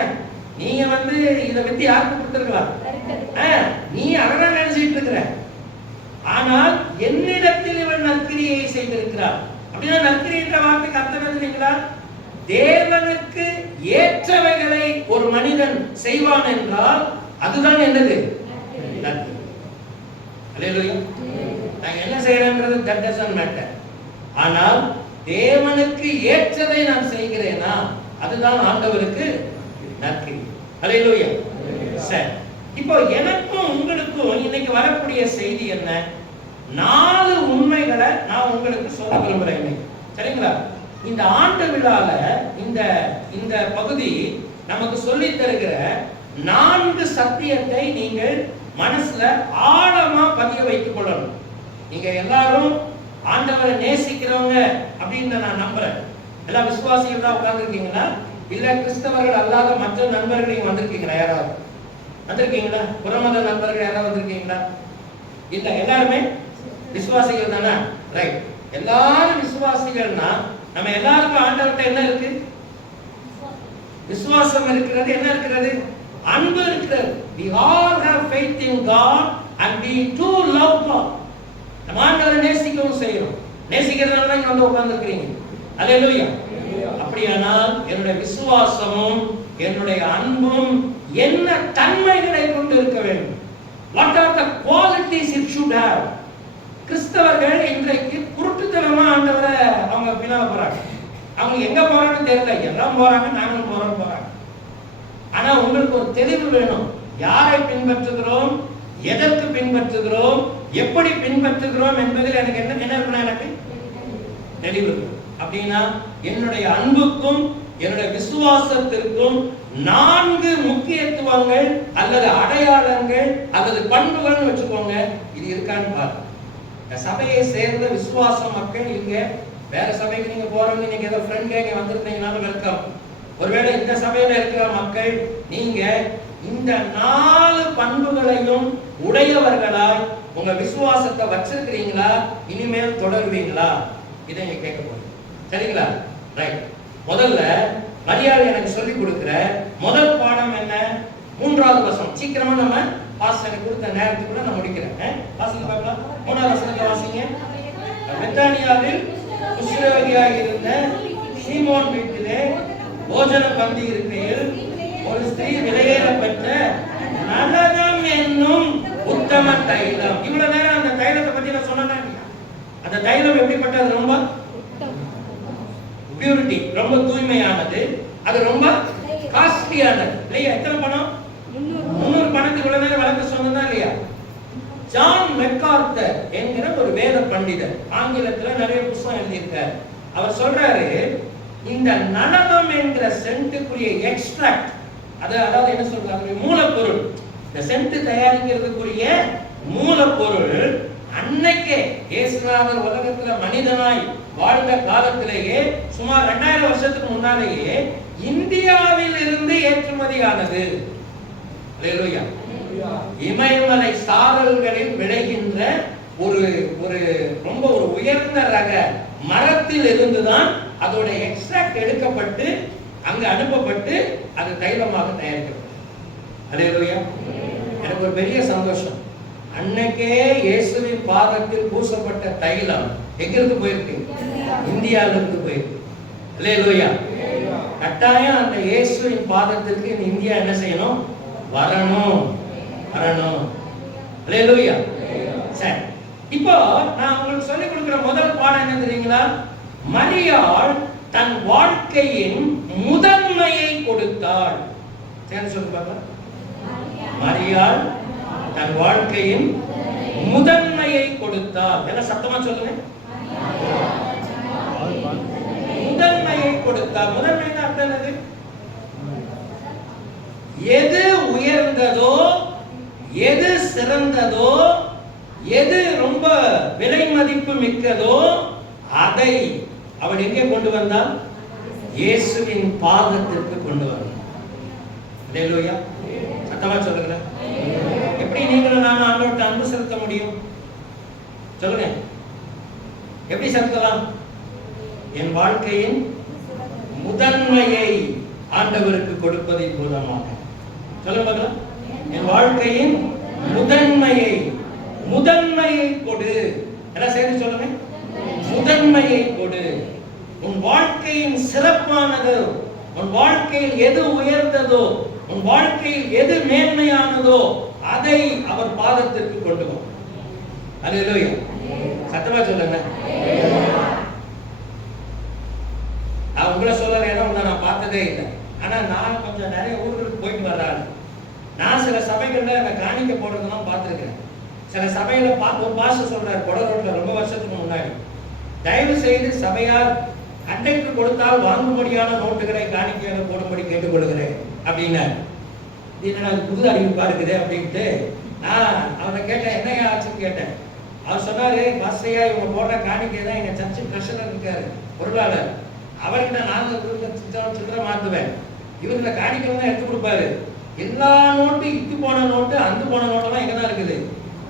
நீங்க வந்து இதை பத்தி யாருக்கு கொடுத்துருக்கலாம்? நீ அதான் நினைச்சிட்டு இருக்கிற. ஆனால் என்னிடத்தில் இவள் நற்கிரியை செய்திருக்கிறார். அப்படின்னா நற்கிரி என்ற வார்த்தைக்கு அர்த்தம் எழுதுறீங்களா? தேவனுக்கு ஏற்றவைகளை ஒரு மனிதன் செய்வான் என்றால் அதுதான் என்னது? நற்கிரி. அல்லேலூயா. நான் என்ன செய்யறேன்றது that doesn't matter. ஆனால் தேவனுக்கு ஏற்றதை நான் செய்கிறேனா அதுதான் ஆண்டவருக்கு நற்கிரி. அல்லேலூயா. சரி, இப்போ எனக்கும் உங்களுக்கும் இன்னைக்கு வரக்கூடிய செய்தி என்ன? 4 உண்மைகளை நான் உங்களுக்கு சொல்ல விரும்புறேன். சரிங்களா? இந்த ஆண்டு விழால இந்த பகுதி நமக்கு சொல்லி தருகிற 4 சத்தியத்தை நீங்கள் மனசுல ஆழமா பதிய வைத்துக் கொள்ளணும். நீங்க எல்லாரும் ஆண்டவரை நேசிக்கிறவங்க அப்படின்னு நான் நம்புறேன். எல்லா விசுவாசிகள் தான் உட்கார்ந்துருக்கீங்களா? இல்ல கிறிஸ்தவர்கள் அல்லாத மற்ற நண்பர்களையும் வந்திருக்கீங்களா? யாராவது வந்திருக்கீங்களா? புறமத நண்பர்கள் யாராவது வந்திருக்கீங்களா? இல்ல, எல்லாருமே விசுவாசிகள் தானே? ரைட். எல்லாரும் விசுவாசிகள்னா நம்ம எல்லாருக்கும் ஆண்டவர்கிட்ட என்ன இருக்கு? விசுவாசம் இருக்கிறது. என்ன இருக்கிறது? அன்பு இருக்கிறது. We all have faith in God and we too love God. நம்ம ஆண்டவரை நேசிக்கவும் செய்யறோம். நேசிக்கிறதுனால தான் இங்க வந்து உட்கார்ந்துருக்கீங்க. அல்லேலூயா. அப்படியானால் என்னுடைய விசுவாசமும் என்னுடைய அன்பும் என்ன தன்மைகளை கொண்டு இருக்க வேண்டும்? What are the qualities it should have? கிறிஸ்தவர்கள் இன்றைக்கு குருட்டுத்தனமா ஆண்டவரை அவங்க பின்னால போறாங்க. அவங்க எங்க போறாங்கன்னு தெரியல. எல்லாம் போறாங்க, நாங்களும் போறாங்க. ஆனா உங்களுக்கு ஒரு தெளிவு வேணும். யாரை பின்பற்றுகிறோம், எதற்கு பின்பற்றுகிறோம், எப்படி பின்பற்றுகிறோம் என்பதில் எனக்கு என்ன இருக்கணும்? எனக்கு தெளிவு. அப்படின்னா என்னுடைய அன்புக்கும் என்னுடைய விசுவாசத்திற்கும் 4 முக்கியத்துவங்கள் அல்லது அடையாளங்கள் அல்லது பண்புகள்னு வச்சுக்கோங்க. இது இருக்கான்னு பாருங்க. சபையை சேர்ந்த விசுவாச மக்கள் இங்க, வேற சபைக்கு நீங்க போறவங்க, நீங்க ஏதோ ஃப்ரெண்ட் இங்க வந்திருந்தீங்கனாலும் வெல்கம். ஒருவேளை இந்த சபையில இருக்கிற மக்கள் நீங்க இந்த 4 பண்புகளையும் உடையவர்களாய் உங்க விசுவாசத்தை வச்சிருக்கிறீங்களா? இனிமேல் தொடருவீங்களா? இதை நீங்க கேட்க போறீங்க. சரிங்களா? ரைட். முதல்ல மரியாதை எனக்கு சொல்லிக் கொடுக்கிற முதல் பாடம் என்ன? 3வது வசனம். சீக்கிரமா நம்ம பாஸ்டர் கொடுத்த நேரத்துக்குள்ள நான் முடிக்கிறேன். வாசிங்க பார்க்கலாம். 3வது வசனத்தை வாசிங்க. பெத்தானியாவில் குஷ்டரோகியாக இருந்த சீமோன் வீட்டிலே போஜன பந்தி இருக்கையில் ஒரு ஸ்திரீ விலையேறப்பட்ட நலனம் என்னும் உத்தம தைலம். இவ்வளவு நேரம் அந்த தைலத்தை பத்தி நான் சொன்னேன்னா, அந்த தைலம் எப்படிப்பட்டது? ரொம்ப பியூரிட்டி, ரொம்ப தூய்மையானது, அது ரொம்ப காஸ்ட்லியானது இல்லையா? எத்தனை பணம்? 300 பணத்துக்கு இவ்வளவு நேரம் வளர்க்க சொன்னதா இல்லையா? ஜான் மெக்கார்த்தர் என்கிற ஒரு வேத பண்டிதர், ஆங்கிலத்துல நிறைய புத்தகம் எழுதியிருக்கார். அவர் சொல்றாரு, இந்த நலனம் என்கிற சென்ட்டுக்குரிய எக்ஸ்ட்ராக்ட், அதாவது என்ன சொல்றாங்க, மூலப்பொருள், இந்த சென்ட் தயாரிக்கிறதுக்குரிய மூலப்பொருள் அன்னைக்கே இயேசுநாதர் உலகத்துல மனிதனாய் வாழ்ந்த காலத்திலேயே சுமார் 2000 வருஷத்துக்கு முன்னாலேயே இந்தியாவில் இருந்து ஏற்றுமதியானது. அல்லேலூயா. இமயமலை சாரல்களில் விளைகின்ற ஒரு ரொம்ப ஒரு உயர்ந்த ரக மரத்தில் இருந்துதான் அதோட எக்ஸ்ட்ராக்ட் எடுக்கப்பட்டு அங்க அனுப்பப்பட்டு அது தைலமாக தயாரிக்கப்படும். அல்லேலூயா. எனக்கு ஒரு பெரிய சந்தோஷம். அன்னைக்கே இயேசுவின் பாதத்தில் பூசப்பட்ட தைலம் எங்கிருந்து போயிருக்கு? இந்தியாவிலிருந்து போயிருக்கு. அல்லேலூயா. கட்டாயம் அந்த இயேசுவின் பாதத்திற்கு இந்தியா என்ன செய்யணும்? வரணும். அல்லேலூயா. சரி, இப்போ நான் உங்களுக்கு சொல்லிக் கொடுக்கிற முதல் பாடம் என்ன தெரியுங்களா? மரியாள் தன் வாழ்க்கையின் முதன்மையை கொடுத்தாள். சரி, சொல்லுங்க பாக்கலாம். மரியாள் தன் வாழ்க்கையின் முதன்மையை கொடுத்தாள். எல்லாம் சத்தமா சொல்லுங்க. முதன்மையை கொடுத்தாள். முதன்மை அர்த்தம் என்னது? எது உயர்ந்ததோ, எது சிறந்ததோ, எது ரொம்ப விலை மதிப்பு மிக்கதோ அதை அவள் எங்கே கொண்டு வந்தாள்? இயேசுவின் பாதத்திற்கு கொண்டு வந்தாள். அல்லேலூயா. சத்தமா சொல்லுங்க. எப்படி நீங்களும் நானும் ஆண்டவர்கிட்ட அன்பு செலுத்த முடியும்? சொல்லுங்க. எப்படி செலுத்தலாம்? என் வாழ்க்கையின் முதன்மையை ஆண்டவருக்கு கொடுப்பதின் மூலமாக. சொல்லுங்க பார்க்கலாம். என் வாழ்க்கையின் முதன்மையை கொடு. எல்லாம் சேர்ந்து சொல்லுங்க. முதன்மையை கொடு. உன் வாழ்க்கையின் சிறப்பானது, உன் வாழ்க்கையில் எது உயர்ந்ததோ, உன் வாழ்க்கையில் எது மேன்மையானதோ அதை அவர் பாதத்திற்கு கொண்டு வா. அல்லேலூயா. சத்தமா சொல்லுங்க. நான் உங்களை சொல்ல இடம் நான் பார்த்ததே இல்லை. ஆனா நான் கொஞ்சம் நிறைய ஊர்களுக்கு போயிட்டு வர்றாரு. நான் சில சபைகள்ல நான் காணிக்க போடுறதெல்லாம் பார்த்துருக்கேன். சில சபையில ஒரு பாஸ்டர் சொல்றாரு, கொட ரோட்ல ரொம்ப வருஷத்துக்கு முன்னாடி, தயவு செய்து சபையார் அன்னைக்கு கொடுத்தால் வாங்கும்படியான நோட்டுகளை காணிக்கையாக போடும்படி கேட்டுக்கொள்கிறேன் அப்படின்னாரு. இது நான் புது அறிவிப்பா இருக்குது அப்படின்ட்டு நான் அவரை கேட்டேன், என்னையா ஆச்சுன்னு கேட்டேன். அவர் சொன்னாரு, பாஸ்டையா இவங்க போடுற காணிக்கை தான் எங்க சர்ச்சு ட்ரெஷரர் இருக்காரு, பொருளாளர், அவர்கிட்ட நான் சில்லறை மாத்துவேன், இவர்கிட்ட காணிக்கை தான் எடுத்து கொடுப்பாரு. எல்லா நோட்டு, இத்து போன நோட்டு, அந்து போன நோட்டெல்லாம் எங்க தான் இருக்குது,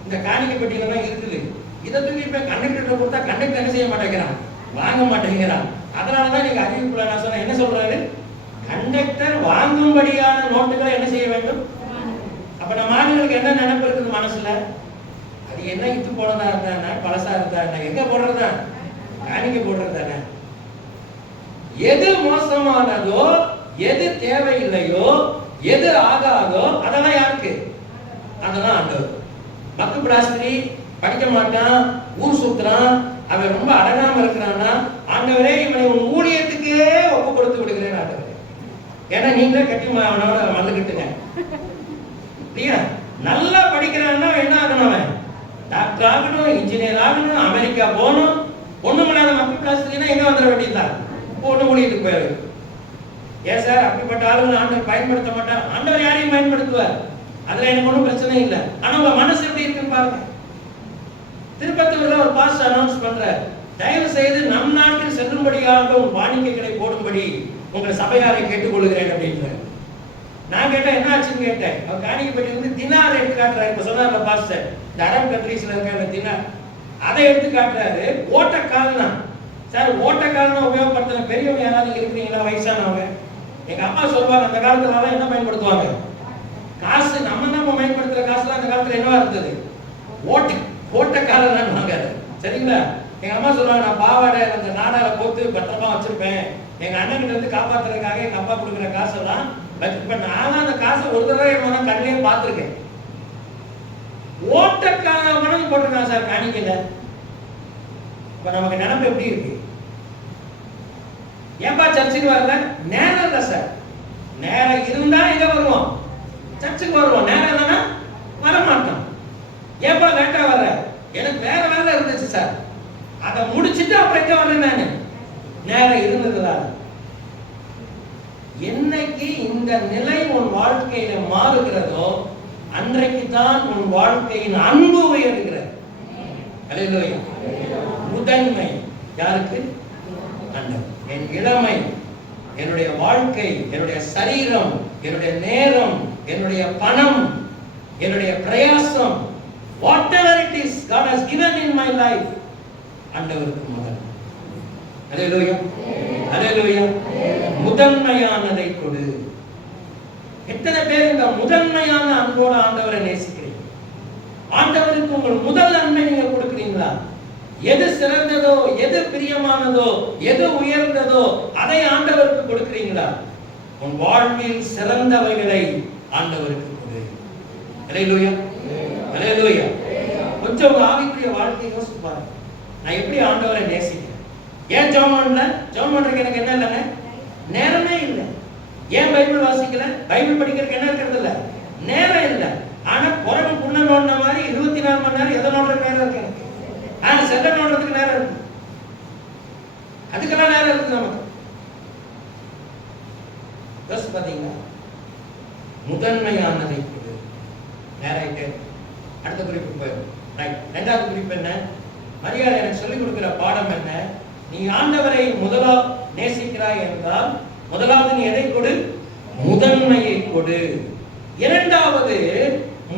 இந்த காணிக்கை பெட்டியில தான் இருக்குது. இதை தூக்கி இப்ப கண்டக்டர் கொடுத்தா கண்டக்டர் என்ன செய்ய மாட்டேங்கிறான், வாங்க மாட்டேங்கிறான். அதனாலதான் நீங்க அறிவிப்புல நான் சொன்னேன், என்ன சொல்றாரு, கண்டக்டர் வாங்கும்படியான நோட்டுகளை என்ன செய்ய வேண்டும். அப்ப நம்ம ஆளுங்களுக்கு என்ன நினைப்பு இருக்குது மனசுல, அது என்ன இத்து போனதா இருந்தா பழசா இருந்தா எங்க போடுறதா, காணிக்கை போடுறதானே. எது மோசமானதோ, எது தேவையில்லையோ, எது ஆகாதோ அதெல்லாம் யாருக்கு, அதெல்லாம் ஆண்டவர். மக்கு பிராஸ்திரி படிக்க மாட்டான், ஊர் சுத்துறான், அவன் ரொம்ப அடங்காம இருக்கிறான்னா, ஆண்டவரே இவனை உன் ஊழியத்துக்கே ஒப்பு கொடுத்து விடுகிறேன் ஆண்டவரே. ஏன்னா நீங்களே கட்டி அவனோட வந்துகிட்டுங்க இல்லையா. நல்லா படிக்கிறான்னா என்ன ஆகணும், அவன் டாக்டர் ஆகணும், இன்ஜினியர் ஆகணும், அமெரிக்கா போகணும். ஒண்ணும் இல்லாத மக்கு பிராஸ்திரினா எங்க வந்துட வேண்டியதுதான், ஒண்ணு ஊழியத்துக்கு போயிரு. ஏன் சார் அப்படிப்பட்ட ஆளுங்களை ஆண்டவர் பயன்படுத்த மாட்டார்? ஆண்டவர் யாரையும் பயன்படுத்துவார், அதுல எனக்கு ஒன்றும் பிரச்சனை இல்லை. ஆனா உங்க மனசு எப்படி இருக்குன்னு பாருங்க. திருப்பத்தூர்ல ஒரு பாஸ்டர் அனௌன்ஸ் பண்றார், தயவு செய்து நம் நாட்டில் செல்லும்படியாக வாணிக்கைகளை போடும்படி உங்கள் சபையாரை கேட்டுக்கொள்கிறேன் அப்படின்றார். நான் கேட்டேன் என்ன ஆச்சுன்னு கேட்டேன். அவர் காணிக்கைப்பட்டி வந்து தினார் எடுத்து காட்டுறாரு. இப்ப சொன்னார்ல பாஸ்டர், இந்த அரபு கண்ட்ரீஸ்ல இருக்க தினார் அதை எடுத்து காட்டுறாரு. ஓட்டக்கால்னா சார், ஓட்டக்கால்னா உபயோகப்படுத்தின பெரியவங்க யாராவது இருக்கிறீங்களா? வயசானவங்க. எங்க அம்மா சொல்லுவாங்க, அந்த காலத்துல என்ன பயன்படுத்துவாங்க? காசு நம்ம தான் பயன்படுத்துற காசுல அந்த காலத்துல என்னவா இருந்தது? ஓட்டக்காலன்னு வாங்க. சரிங்களா? எங்க அம்மா சொல்லுவாங்க, நான் பாவாடை அந்த நாடால போட்டு பத்திரமா வச்சிருப்பேன், எங்க அண்ணன் கிட்ட இருந்து காப்பாத்துறதுக்காக எங்க அப்பா கொடுக்குற காசெல்லாம் வச்சிருப்பேன். நானும் அந்த காசை ஒரு தடவை என்ன கண்ணிலே பார்த்திருக்கேன். ஓட்டக்கால பணம் போட்டிருக்கான் சார் காணிக்கல. இப்ப நமக்கு நினைப்பு எப்படி இருக்கு? ஏன்பா சர்ச்சுக்கு வரல? நேரம் இல்ல சார். நேரம் இருந்தா எங்க வருவோம்? சர்ச்சுக்கு வருவோம். நேரம் இல்லைன்னா வர மாட்டோம். ஏன்பா லேட்டா வர்ற? எனக்கு வேற வேலை இருந்துச்சு சார், அதை முடிச்சுட்டு அப்புறம் எங்க வரேன் நானு. நேரம் இருந்ததுதான். என்னைக்கு இந்த நிலை உன் வாழ்க்கையில மாறுகிறதோ அன்றைக்கு தான் உன் வாழ்க்கையின் அன்பு உயர்கிறது. அல்லேலூயா. முதன்மை யாருக்கு? ஆண்டவர். என் இளமை, என்னுடைய வாழ்க்கை, என்னுடைய சரீரம், என்னுடைய நேரம், என்னுடைய பணம், என்னுடைய பிரயாசம், whatever it is God has given in my life, ஆண்டவருக்கு முதல். அல்லேலூயா, அல்லேலூயா. முதன்மையானதை கொடு. எத்தனை பேர் இந்த முதன்மையான அன்போடு ஆண்டவரை நேசிக்கிறீங்க? ஆண்டவருக்கு உங்கள் முதல் அன்பை நீங்க கொடுக்கிறீங்களா? எது சிறந்ததோ, எது பிரியமானதோ, எது உயர்ந்ததோ அதை ஆண்டவருக்கு கொடுக்கிறீங்களா? உன் வாழ்வில் சிறந்தவைகளை ஆண்டவருக்கு கொடு. அல்லேலூயா, அல்லேலூயா. கொஞ்சம் உங்க ஆவிக்குரிய வாழ்க்கையை யோசிச்சு பாருங்க. நான் எப்படி ஆண்டவரை நேசிக்கிறேன்? ஏன் ஜெபம் பண்ணல? ஜெபம் பண்றதுக்கு எனக்கு என்ன இல்லைங்க? நேரமே இல்லை. ஏன் பைபிள் வாசிக்கல? பைபிள் படிக்கிறதுக்கு என்ன இருக்கிறது இல்ல? நேரம் இல்லை. ஆனா குரங்கு புண்ண நோண்டின மாதிரி 24 மணி நேரம் எதை நோண்டுறதுக்கு நேரம் இருக்கு எனக்கு. ஆனா செல்ல நோண்டுறதுக்கு நேரம் இருக்கு. அதுக்கெல்லாம் நேரம் இருக்கு நமக்கு. யோசிச்சு பாத்தீங்களா? முதன்மையானதை கொடு. நேரம். அடுத்த குறிப்பு போயிடும். ரெண்டாவது குறிப்பு என்ன? மரியாதை எனக்கு சொல்லிக் கொடுக்கிற பாடம் என்ன? நீ ஆண்டவரை முதலா நேசிக்கிறாய் என்றால் முதலாவது நீ எதை கொடு? முதன்மையை கொடு. இரண்டாவது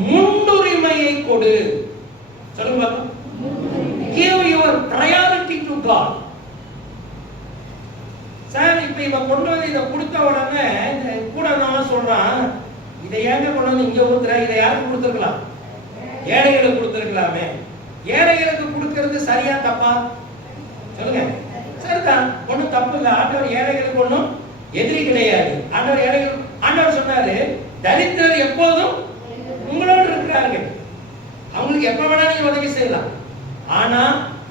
முன்னுரிமையை கொடு. சொல்லுங்க. Give your priority to God. Sir இப்ப இவன் கொண்டு வந்து இதை கொடுத்த உடனே கூட நான் சொல்றான், இதை ஏங்க கொண்டு வந்து இங்க ஊத்துற? இதை யாருக்கு கொடுத்துருக்கலாம்? ஏழைகளுக்கு கொடுத்துருக்கலாமே. ஏழைகளுக்கு கொடுக்கிறது சரியா தப்பா? சொல்லுங்க. சரிதான், ஒன்றும் தப்பு இல்லை. ஆண்டவர் ஏழைகளுக்கு ஒன்றும் எதிரி கிடையாது. ஆண்டவர் சொன்னாரு, தரித்திரர் எப்போதும் உங்களோடு இருக்கிறார்கள், அவங்களுக்கு எப்ப வேணா நீங்க உதவி செய்யலாம். ஆனா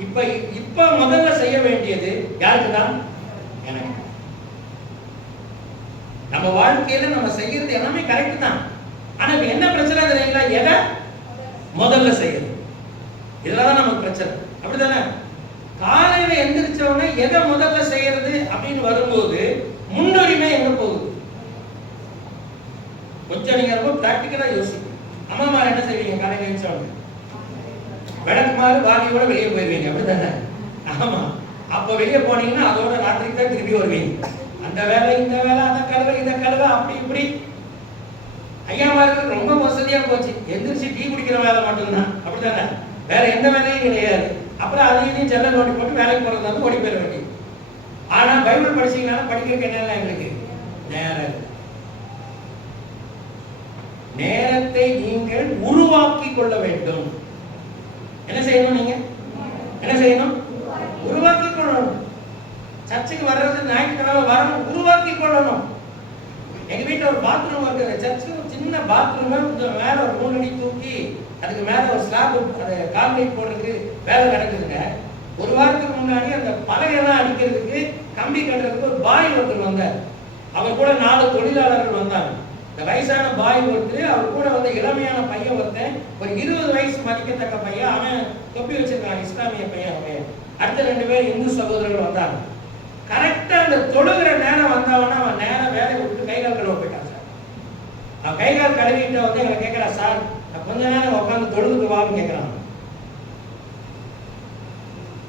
இப்ப முதல்ல செய்ய வேண்டியது யாருக்கு தான்? எனக்கு. நம்ம வாழ்க்கையில நம்ம செய்யறது எல்லாமே கரெக்ட் தான். ஆனா இப்ப என்ன பிரச்சனை தெரியுங்களா? எதை முதல்ல செய்யறது, இதுலதான் நமக்கு பிரச்சனை. அப்படித்தானே? காலையில எந்திரிச்ச உடனே எதை முதல்ல செய்யறது அப்படின்னு வரும்போது முன்னுரிமை எங்க போகுது? கொஞ்சம் நீங்க ரொம்ப பிராக்டிக்கலா யோசிக்கணும். அம்மாமார் என்ன செய்வீங்க? காலையில எழுந்த உடனே விளக்குமாறு வாலியோட வெளியே போயிருவீங்க. அப்படித்தானே? ஆமா. அப்ப வெளியே போனீங்கன்னா அதோட ராத்திரிக்கு தான் திருப்பி வருவீங்க. அந்த வேலை, இந்த வேலை, அந்த கழுவை, இந்த கழுவை, அப்படி இப்படி. ஐயாமாருக்கு ரொம்ப வசதியா போச்சு. எந்திரிச்சு டீ குடிக்கிற வேலை மட்டும்தான். அப்படித்தானே? வேற எந்த வேலையும் கிடையாது. அப்புறம் அதையும் ஜன்னல் நோட்டி போட்டு வேலைக்கு போறது வந்து ஓடி போயிட வேண்டியது. ஆனா பைபிள் படிச்சீங்கன்னா படிக்கிறதுக்கு என்ன? எங்களுக்கு நேரம். நேரத்தை நீங்கள் உருவாக்கி கொள்ள வேண்டும். என்ன செய்யணும்? நீங்க என்ன செய்யணும்? உருவாக்கி கொள்ளணும். சர்ச்சுக்கு வர்றது ஞாயிற்றுக்கிழமை வரணும், உருவாக்கி கொள்ளணும். எங்க வீட்டுல ஒரு பாத்ரூம் இருக்கு. சர்ச்சுக்கு ஒரு சின்ன பாத்ரூம், மேல ஒரு 3 அடி தூக்கி அதுக்கு மேல ஒரு ஸ்லாப் கான்கிரீட் போடுறதுக்கு வேலை நடக்குதுங்க. ஒரு வாரத்துக்கு முன்னாடி அந்த பலகையெல்லாம் அடிக்கிறதுக்கு, கம்பி கட்டுறதுக்கு ஒரு பாய் ஒருத்தர் வந்தார். அவர் கூட 4 தொழிலாளர்கள் வந்தாங்க. இந்த வயசான பாய் ஒருத்தர், அவர் கூட வந்து இளமையான பையன் ஒருத்தன், ஒரு 20 வயசு மதிக்கத்தக்க பையன், அவன் தொப்பி வச்சிருக்கான், இஸ்லாமிய பையன். அவன் அடுத்த 2 பேர் இந்து சகோதரர்கள் வந்தாங்க. கரெக்டா அந்த தொழுகிற நேரம் வந்தவனா அவன் நேரம் வேலையை விட்டு கை கால் கழுவ போயிட்டான் சார். அவன் கை கால் கழுவிட்டு வந்து எங்களை கேட்கிறா, சார் கொஞ்ச நேரம் உட்காந்து தொழுதுக்கு வான்னு கேட்கிறான்.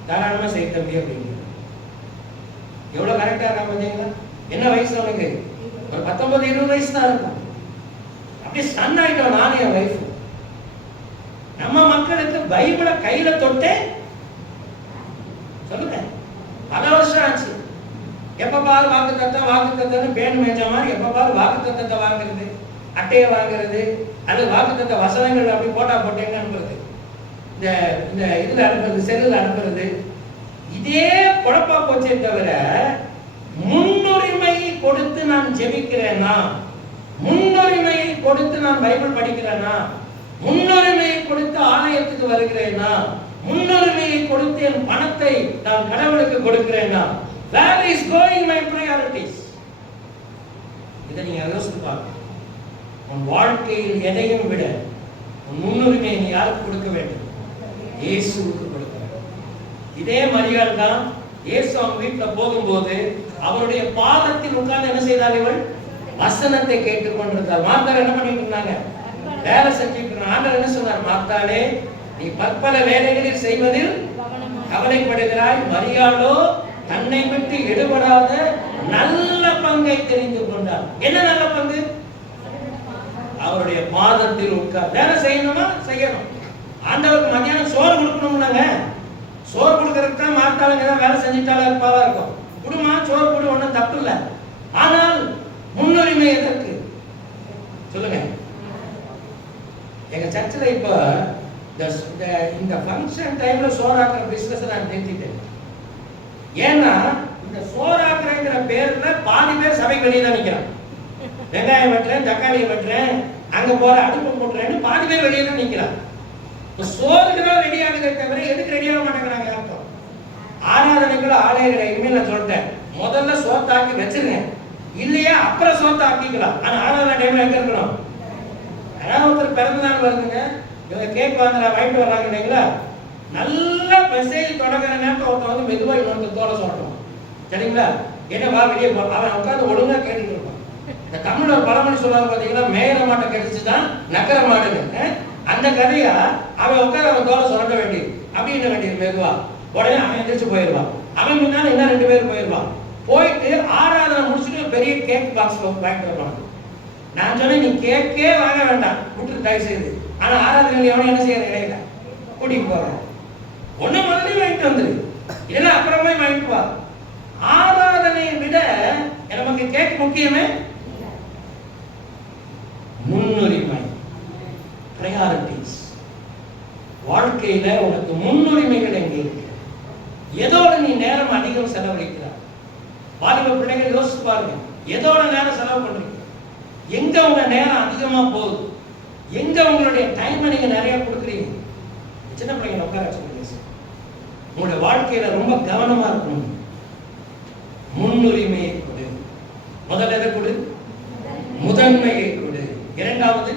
தாராளமா செய்ய தம்பி அப்படிங்க. எவ்வளவு கரெக்டா இருக்கா பார்த்தீங்களா? என்ன வயசு அவனுக்கு? ஒரு 19-20 வயசு தான் இருக்கும். அப்படியே சன் ஆயிட்டோம் நானும் என் வைஃப். நம்ம மக்களுக்கு பைபிளை கையில தொட்டே சொல்லுங்க பல வருஷம் ஆச்சு. எப்ப பாரு வாக்குத்தத்தம் பேன் மேய்ச்ச மாதிரி எப்ப பாரு வாக்குத்தத்தத்தை வாங்குறது, அட்டையை வாங்குறது, அது வாக்குத்தத்த வசனங்கள் அப்படி போட்டேன்னு அனுப்புறது, இந்த இதுல அனுப்புறது, செல்லுல அனுப்புறது. இதே குழப்பா போச்சே தவிர முன்னுரிமை கொடுத்து நான் ஜெபிக்கிறேனா, முன்னுரிமையை கொடுத்து நான் பைபிள் படிக்கிறேனா, முன்னுரிமையை கொடுத்து ஆலயத்துக்கு வருகிறேனா, முன்னுரிமையை கொடுத்து என் பணத்தை நான் கடவுளுக்கு கொடுக்கிறேனா? Where is going my priorities? இதை நீங்க யோசித்து பார்க்கணும். உன் வாழ்க்கையில் எதையும் விட உன் முன்னுரிமையை நீ யாருக்கு கொடுக்க வேண்டும்? இயேசுவுக்கு கொடுக்க வேண்டும். இதே மரியாள் தான் இயேசு அவங்க வீட்டுல போகும்போது அவருடைய பாதத்தில் உட்கார்ந்து என்ன செய்தார்? இவள் வசனத்தை கேட்டுக் கொண்டிருந்தார். மார்த்தாள் என்ன பண்ணிட்டு இருந்தாங்க? வேலை செஞ்சுட்டு இருந்தாங்க. ஆண்டவர் என்ன சொன்னார்? மார்த்தாளே, நீ பற்பல வேலைகளில் செய்வதில் கவலைப்படுகிறாய், மரியாளோ தன்னை விட்டு எடுபடாத நல்ல பங்கை தெரிந்து கொண்டார். என்ன நல்ல பங்கு? அவருடைய பாதத்தில் உட்கார். வேலை செய்யணுமா? செய்யணும். ஆண்டவருக்கு மத்தியானம் சோறு கொடுக்கணும்னாங்க. சோறு கொடுக்கறதுக்கு தான் மார்த்தாளுங்க தான் வேலை செஞ்சுட்டாலும் இருப்பாவா இருக்கும். குடுமா சோறு கொடு, ஒன்றும் தப்பு இல்லை. ஆனால் முன்னுரிமை எதற்கு சொல்லுங்க? எங்க சர்ச்சில் இப்போ இந்த ஃபங்க்ஷன் டைம்ல சோறாக்குற பிசினஸ் நான் நிறுத்திட்டேன். ஏன்னா இந்த சோறாக்குறங்கிற பேர்ல பாதி பேர் சபை வெளியே தான் நிற்கிறான். வெங்காயம் வெட்டுறேன், தக்காளி வெட்டுறேன், அங்க போற அடுப்பு போட்டுறேன்னு பாதி பேர் வெளியே தான் நிற்கிறான். சோறுக்கு தான் ரெடி ஆகுதே தவிர எதுக்கு ரெடி ஆக மாட்டேங்கிறாங்க? அர்த்தம் ஆராதனைக்குள்ள ஆலயங்களை இனிமேல் நான் சொல்லிட்டேன், முதல்ல சோத்தாக்கி வச்சிருங்க, இல்லையா அப்புறம் சோத்தாக்கிக்கலாம். ஆனா ஆராதனை டைம்ல எங்க இருக்கணும்? அதாவது ஒருத்தர் பிறந்த நாள் வருதுங்க, இவங்க கேக் வாங்குற வாங்கிட்டு வர்றாங்க இல்லைங்களா, நல்ல மெசேஜ் தொடங்குற நேரத்தில் ஒருத்தர் வந்து மெதுவாக இன்னொருத்தர் தோலை சொல்லணும். சரிங்களா? என்ன வா வெளியே போ, அவன் உட்காந்து ஒழுங்கா கேட்டுட்டு இருப்பான். இந்த தமிழ் ஒரு பழமொழி சொல்லுவாங்க பார்த்தீங்கன்னா, மேயிற மாட்டை கடிச்சுதான் நக்கர மாடுன்னு. அந்த கதையா அவன் உட்காந்து அவன் தோலை சொல்ல வேண்டியது அப்படின்னு வேண்டியது மெதுவா. உடனே அவன் எந்திரிச்சு போயிடுவான். அவன் முன்னால இன்னும் 2 பேர் போயிடுவான். போயிட்டு ஆராதனை முடிச்சுட்டு பெரிய கேக் பாக்ஸ் வாங்கிட்டு வருவாங்க. நான் சொன்னேன், நீ கேக்கே வாங்க வேண்டாம், விட்டு தயவு செய்து. ஆனா ஆராதனை எவனும் என்ன செய்யறது கிடையாது, கூட்டிட்டு போறேன். ஒண்ணு முதல்ல வாங்கிட்டு வந்துரு, இல்லைன்னா அப்புறமே வாங்கிட்டு வா. ஆராதனையை விட நமக்கு கேக் முக்கியமே. முன்னுரிமை, பிரையாரிட்டிஸ். வாழ்க்கையில உனக்கு முன்னுரிமைகள் எங்கே இருக்கு? எதோட நீ நேரம் அதிகம் செலவழிக்கிறார்? வாலிப பிள்ளைகள் யோசிச்சு பாருங்க, எதோட நேரம் செலவு பண்றீங்க? எங்க உங்க நேரம் அதிகமா போகுது? எங்க உங்களுடைய டைமை நீங்க நிறைய கொடுக்குறீங்க? சின்ன பிள்ளைங்க உட்கார வச்சு உங்களுடைய வாழ்க்கையில ரொம்ப கவனமா இருக்கணும். முன்னுரிமையை கொடு. முதல்ல எதை கொடு? முதன்மையை கொடு. இரண்டாவது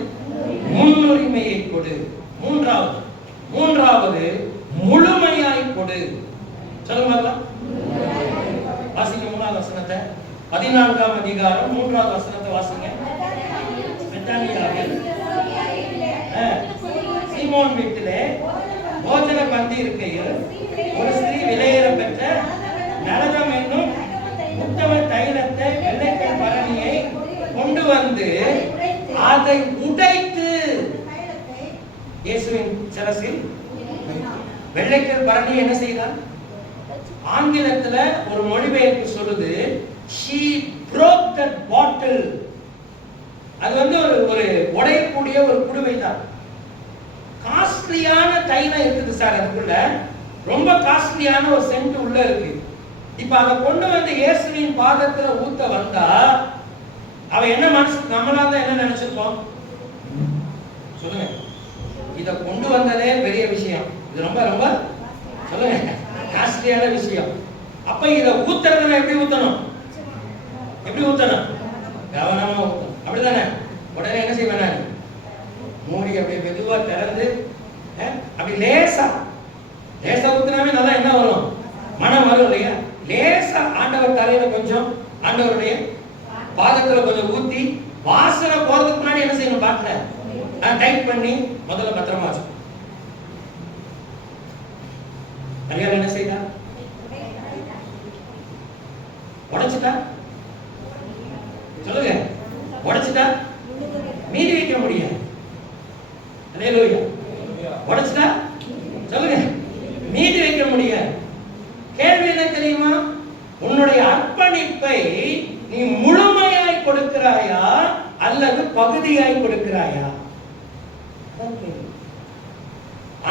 முன்னுரிமையை கொடு. மூன்றாவது முழுமையாய் கொடு. சொல்லுங்க, வாசிங்க 3வது வசனத்தை, 14ஆம் அதிகாரம் 3வது வசனத்தை வாசிங்க. பெத்தானியாவில் சீமோன் வீட்டிலே போஜன பந்தி இருக்கையில் ஒரு ஸ்திரீ விலையேற பெற்ற நரகம் என்னும் உத்தம தைலத்தை வெள்ளைக்கல் பரணியை கொண்டு வந்து அதை உடைத்து இயேசுவின் சிரசில். வெள்ளைக்கல் பரணி என்ன செய்தார்? ஆங்கிலத்துல ஒரு மொழிபெயர்ப்பு சொல்லுது, she broke that bottle. அது வந்து ஒரு உடையக்கூடிய ஒரு குடுவை தான். காஸ்ட்லியான தைலம் இருக்குது சார், அதுக்குள்ள ரொம்ப காஸ்ட்லியான ஒரு சென்ட் உள்ள இருக்கு. இப்ப அதை கொண்டு வந்து இயேசுவின் பாதத்துல ஊத்த வந்தா அவ என்ன மனசு, நம்மளா தான் என்ன நினைச்சிருப்போம் சொல்லுங்க? இத கொண்டு வந்ததே பெரிய விஷயம், இது ரொம்ப ரொம்ப சொல்லுங்க காஸ்ட்லியான விஷயம். அப்ப இத ஊத்துறதுல எப்படி ஊத்தணும்? எப்படி ஊத்தணும்? கவனமா ஊத்தணும், அப்படிதானே? உடனே என்ன செய்வேன், மூடி அப்படியே மெதுவா திறந்து அப்படி லேசா ஊத்துனாவே நல்லா என்ன வரும்? மனம் வரும் இல்லையா? லேசா ஆண்ட ஆண்டவர் தலையில கொஞ்சம், ஆண்டவருடைய பாதத்துல கொஞ்சம் ஊத்தி, வாசனை போறதுக்கு முன்னாடி என்ன செய்யணும்? பாட்டில டைட் பண்ணி முதல்ல பத்திரமா வச்சு. மரியாதை என்ன செய்தா? உடைச்சிட்டா? சொல்லுங்க, உடைச்சிட்டா? மீதி வைக்க முடியாது. அல்லேலூயா. உடைச்சிட்டா? சொல்லுங்க, மீதி வைக்க முடியாது. கேள்வி என்ன தெரியுமா? உன்னுடைய அர்ப்பணிப்பை நீ முழுமையாய் கொடுக்கிறாயா அல்லது பகுதியாய் கொடுக்கிறாயா?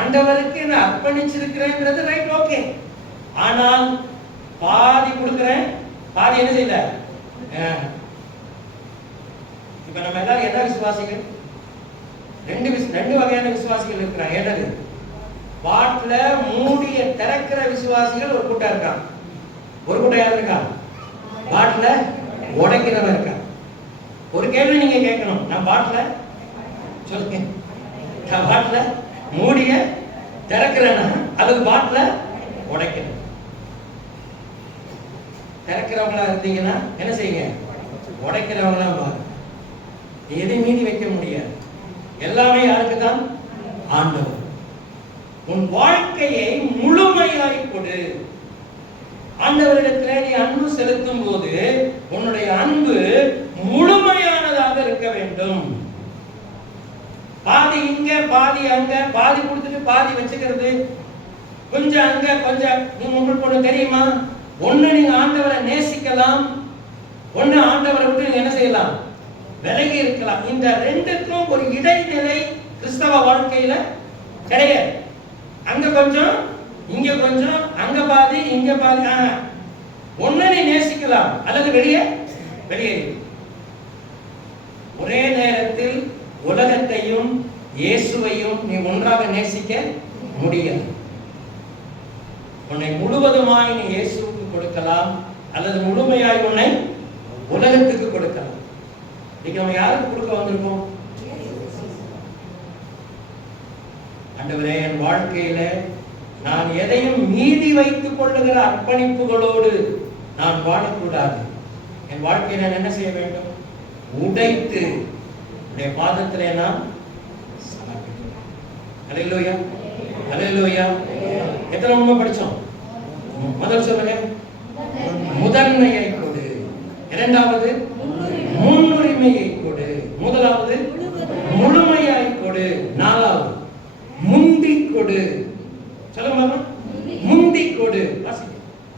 ஆண்டவருக்கு நான் அர்ப்பணிச்சிருக்கிறேன்றது ரைட், ஓகே. ஆனால் பாதி கொடுக்கிறேன், பாதி என்ன செய்யல. இப்ப நம்ம எல்லாரும் என்ன விசுவாசிகள்? ரெண்டு வகையான விசுவாசிகள் இருக்கிறாங்க. என்னது? பாட்டில மூடிய திறக்கிற விசுவாசிகள் ஒரு கூட்டம் இருக்கான். ஒரு கூட்டம் யார் இருக்கா? பாட்டில உடைக்கிறவன் இருக்கா. ஒரு கேள்வி நீங்க கேட்கணும், நான் பாட்டில சொல்லுங்க, நான் பாட்டில மூடிய திறக்கிறேன்னா அல்லது பாட்டில உடைக்கிறேன்? திறக்கிறவங்களா இருந்தீங்கன்னா என்ன செய்யுங்க? உடைக்கிறவங்களா பாருங்க. எதையும் மீதி வைக்க முடியாது. எல்லாமே யாருக்கு தான்? ஆண்டவர். உன் வாழ்க்கையை முழுமையாய் கொடு. ஆண்டவரிடத்தில் நீ அன்பு செலுத்தும் போது உன்னுடைய அன்பு முழுமையானதாக இருக்க வேண்டும். பாதி இங்க, பாதி அங்க, பாதி கொடுத்துட்டு பாதி வச்சுக்கிறது, கொஞ்சம் அங்க கொஞ்சம். நீங்க உங்களுக்கு ஒண்ணு தெரியுமா? ஒண்ணு நீங்க ஆண்டவரை நேசிக்கலாம், ஒண்ணு ஆண்டவரை விட்டு நீங்க என்ன செய்யலாம்? விலகி இருக்கலாம். இந்த ரெண்டுக்கும் ஒரு இடைநிலை கிறிஸ்தவ வாழ்க்கையில கிடையாது. அங்க கொஞ்சம், இங்க கொஞ்சம், அங்க பாதி, இங்க பாதி. ஒண்ணு நீ நேசிக்கலாம் அல்லது வெளியே. ஒரே நேரத்தில் உலகத்தையும் இயேசுவையும் நீ ஒன்றாக நேசிக்க முடியாது. உன்னை முழுவதுமாய் நீ இயேசுவுக்கு கொடுக்கலாம் அல்லது முழுமையாய் உன்னை உலகத்துக்கு கொடுக்கலாம். இன்னைக்கு நம்ம யாருக்கு கொடுக்க வந்திருக்கோம்? ஆண்டவரே, என் வாழ்க்கையில நான் எதையும் மீதி வைத்துக் கொள்ளுகிற அர்ப்பணிப்புகளோடு நான் வாழக்கூடாது. என் வாழ்க்கையை நான் என்ன செய்ய வேண்டும்? உடைத்து உடைய பாதத்திலே நான் சமர்ப்பிக்கிறேன். அல்லேலூயா, அல்லேலூயா. எத்தனை உண்மை படிச்சோம்? முதல் சொல்லுங்க, முதன்மையை கொடு. இரண்டாவது, முன்னுரிமையை கொடு. முதலாவது, முழுமையாய் கொடு. நாலாவது, முந்தி கொடு. சொல்லுங்க, முந்தி கொடு.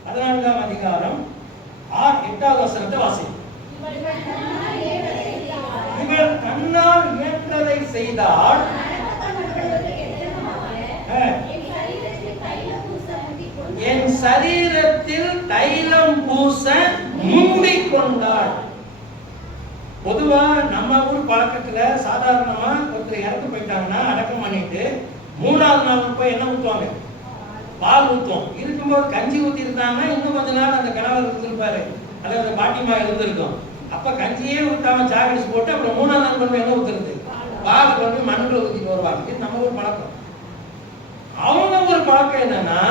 14ஆம் அதிகாரம் 8வது வசனத்தை வாசி. இவள் தன்னால் இயன்றதை செய்தால் என் சரீரத்தில் தைலம் பூச முந்திக் கொண்டாள். பொதுவா நம்ம ஊர் பழக்கத்துல சாதாரணமா ஒருத்தர் இறந்து போயிட்டாங்கன்னா அடக்கம் பண்ணிட்டு 3வது நாள் போய் என்ன ஊத்துவாங்க? பால் ஊத்துவோம். இருக்கும்போது கஞ்சி ஊத்தி இருந்தாங்கன்னா இன்னும் கொஞ்ச நாள் அந்த கணவர் இருந்திருப்பாரு, அதாவது அந்த பாட்டிமா இருந்திருக்கும். அப்ப கஞ்சியே ஊத்தாம சாகடிச்சு போட்டு அப்புறம் 3வது நாள் கொண்டு என்ன ஊத்துறது? பால் கொண்டு மண்ணில் ஊத்திட்டு வருவாங்க. இது நம்ம ஊர் பழக்கம். அவங்க ஒரு பழக்கம் என்னன்னா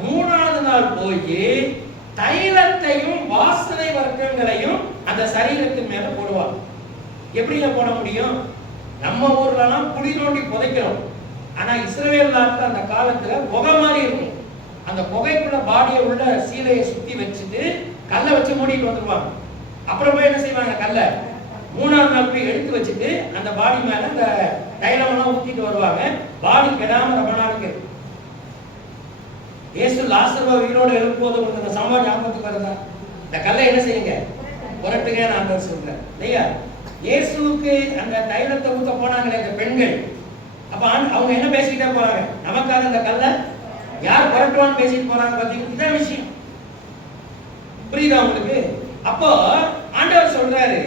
3வது நாள் போய் தைலத்தையும் வாசனை வர்க்கங்களையும் அந்த சரீரத்தின் மேல போடுவாங்க. எப்படிங்க போட முடியும்? நம்ம ஊர்லாம் குழி தோண்டி புதைக்கிறோம். ஆனா இஸ்ரவேல் நாட்டுல அந்த காலத்துல புகை மாதிரி இருக்கும். அந்த புகைக்குள்ள பாடியை உள்ள சீலையை சுத்தி வச்சுட்டு கல்லை வச்சு மூடிட்டு வந்துருவாங்க. அப்புறம் போய் என்ன செய்வாங்க? கல்லை 3வது நாள் போய் எடுத்து வச்சுட்டு அந்த பாடி மேல அந்த தைலம் எல்லாம் ஊத்திட்டு வருவாங்க. பாடி கெடாம ரொம்ப நாளுக்கு. இயேசு லாசருவை உயிரோடு எழுப்பும்போது உங்களுக்கு அந்த சம்பவம் ஞாபகத்துக்கு வருதா? இந்த கல்லை என்ன செய்யுங்க? புரட்டுங்க. நான் சொல்றேன் இல்லையா? இயேசுவுக்கு அந்த தைலத்தை ஊத்த போனாங்களே இந்த பெண்கள், அப்ப அவங்க என்ன பேசிக்கிட்டே போறாங்க? நமக்காக அந்த கல்லை யார் புரட்டுவான்னு பேசிட்டு போறாங்க. பாத்தீங்கன்னா இதான் விஷயம். புரியுதா உங்களுக்கு? அப்போ ஆண்டவர் சொல்றாரு,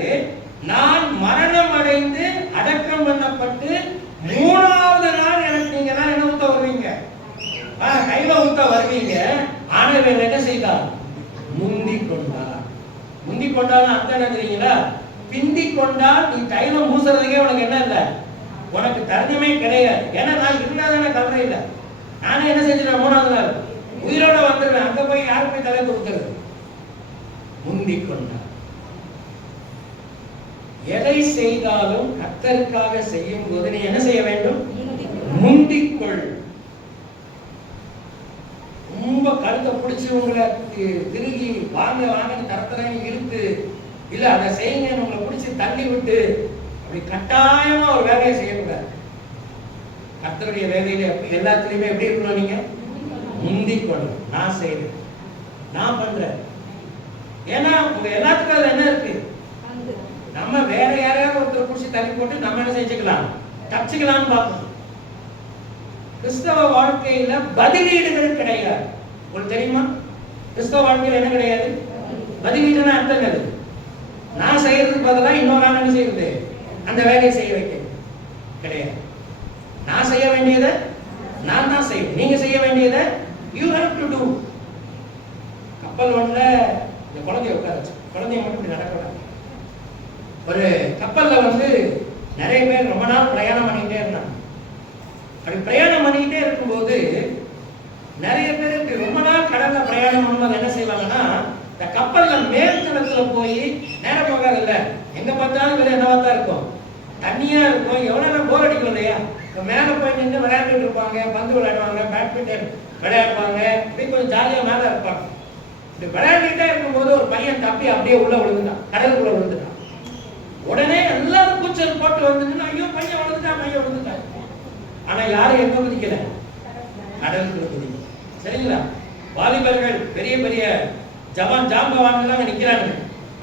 நான் மரணம் அடைந்து அடக்கம் பண்ணப்பட்டு 3வது நாள் எனக்கு நீங்க தான் என்ன ஊத்த வருவீங்க? கையில ஊத்த வருவீங்க. ஆண்டவர் என்ன செய்தார்? முந்தி கொண்டார். முந்தி கொண்டாலும் அர்த்தம் என்ன தெரியுங்களா? பிந்தி கொண்டால் நீ தைலம் பூசுறதுக்கே உனக்கு என்ன இல்லை, உனக்கு தருணமே கிடையாது. ஏன்னா நான் இருந்தாதானே கவலை இல்லை. நானே என்ன செஞ்சிருவேன்? 3வது நாள் உயிரோட வந்துடுவேன். அங்க போய் யாருக்கு போய் தலையை கொடுத்துருது? முந்திக் கொண்டார். எதை செய்தாலும் கர்த்தருக்காக செய்யும் போது நீ என்ன செய்ய வேண்டும்? முந்திக்கொள். ரொம்ப கருத்தை பிடிச்சி உங்களை திருகி வாங்க வாங்கன்னு தரத்தரன்னு இழுத்து, இல்ல அதை செய்யுங்க உங்களை பிடிச்சி தள்ளி விட்டு அப்படி கட்டாயமா ஒரு வேலையை செய்யக்கூடாது. கர்த்தருடைய வேலையில எல்லாத்துலயுமே எப்படி இருக்கணும்? நீங்க முந்திக்கொள்ளும். நான் செய்யறேன், நான் பண்றேன். ஏன்னா எல்லாத்துக்கும் அது என்ன இருக்கு? நம்ம வேற யாரையாவது ஒருத்தர் பிடிச்சி தள்ளி போட்டு நம்ம என்ன செஞ்சுக்கலாம், தப்பிச்சுக்கலாம்னு பார்ப்போம். கிறிஸ்தவ வாழ்க்கையில பதிலீடுகள் கிடையாது. உங்களுக்கு தெரியுமா? கிறிஸ்தவ வாழ்க்கையில் என்ன கிடையாது? பதிலீடுனா அர்த்தம் அது நான் செய்யறதுக்கு பதிலாக இன்னொரு ஆள் என்ன செய்யறது, அந்த வேலையை செய்ய வைக்க கிடையாது. நான் செய்ய வேண்டியதை நான் தான் செய்யணும். நீங்க செய்ய வேண்டியதை யூ ஹேவ் டு டூ. கப்பல் ஒன்றுல இந்த குழந்தைய உட்காரச்சு, குழந்தைய மட்டும் இப்படி நடக்கூடாது. ஒரு கப்பல்ல நிறைய பேர் ரொம்ப நாள் பிரயாணம் பண்ணிக்கிட்டே இருந்தாங்க. அப்படி பிரயாணம் பண்ணிக்கிட்டே இருக்கும்போது நிறைய பேருக்கு ரொம்ப நாள் கடல்ல பிரயாணம் பண்ணும்போது என்ன செய்வாங்கன்னா, இந்த கப்பல்ல மேல்தளத்துல போய் நேரம் போகாதுல்ல, எங்க பார்த்தாலும் வேற என்னவா தான் இருக்கும், தண்ணியா இருக்கும். எவ்வளவு போர் அடிக்கும் இல்லையா? மேல போய் நின்று விளையாண்டுட்டு இருப்பாங்க, பந்து விளையாடுவாங்க, பேட்மிண்டன் விளையாடுவாங்க, இப்படி கொஞ்சம் ஜாலியா மேல இருப்பாங்க. இப்படி விளையாடிட்டே இருக்கும்போது ஒரு பையன் தப்பி அப்படியே உள்ள விழுந்துட்டான், கடலுக்குள்ள விழுந்துட்டான். உடனே எல்லாரும் கூச்சல் போட்டு வந்துட்டு, ஐயோ பையன் விழுந்துட்டான், பையன் விழுந்துட்டான். ஆனா யாரும் எங்க குதிக்கல, கடலுக்குள்ள குதிக்கல. சரிங்களா? வாலிபர்கள் பெரிய பெரிய ஜாம்பவான்கள் நிக்கிறாங்க.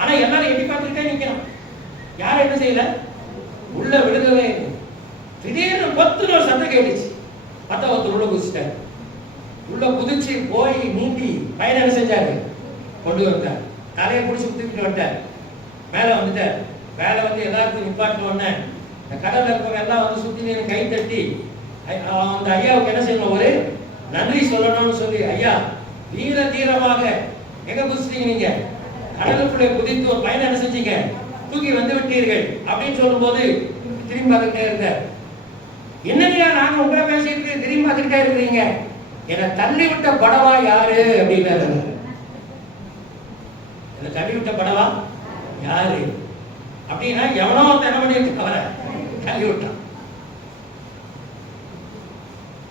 ஆனா எல்லாரும் எட்டி பார்த்துட்டே நிக்கிறான். யாரும் என்ன செய்யல, உள்ள விடுதலை. திடீர்னு 10 ஒரு சத்தம் கேட்டுச்சு. பார்த்தா ஒருத்தர் உள்ள குதிச்சிட்டாரு. உள்ள குதிச்சு போய் நீந்தி பையனை என்ன செஞ்சாரு, கொண்டு வந்தார். தலையை பிடிச்சி குத்திட்டு வந்துட்டார். மேல வந்துட்டார். வேலை எல்லாருக்கும் நிப்பாட்டு உடனே இந்த கடல்ல இருப்பவங்க எல்லாம் சுத்தி கை தட்டி அந்த ஐயாவுக்கு என்ன செய்யணும், ஒரு நன்றி சொல்லணும்னு சொல்லி, ஐயா வீர தீரமாக எங்க குதிச்சிட்டீங்க, நீங்க கடலுக்குள்ளே குதித்து ஒரு பையனை என்ன செஞ்சீங்க, தூக்கி வந்து விட்டீர்கள் அப்படின்னு சொல்லும் போது திரும்பி பார்த்துக்கிட்டே இருந்தார். என்னையா நாங்க உங்களை பேசிட்டு திரும்பி பார்த்துக்கிட்டே இருக்கிறீங்க, என்னை தள்ளி விட்ட படவா யாரு அப்படின்னாரு. என்னை தள்ளி விட்ட படவா யாரு அப்படின்னா எவனோ என்ன பண்ணிட்டு அவரை தள்ளி விட்டான்.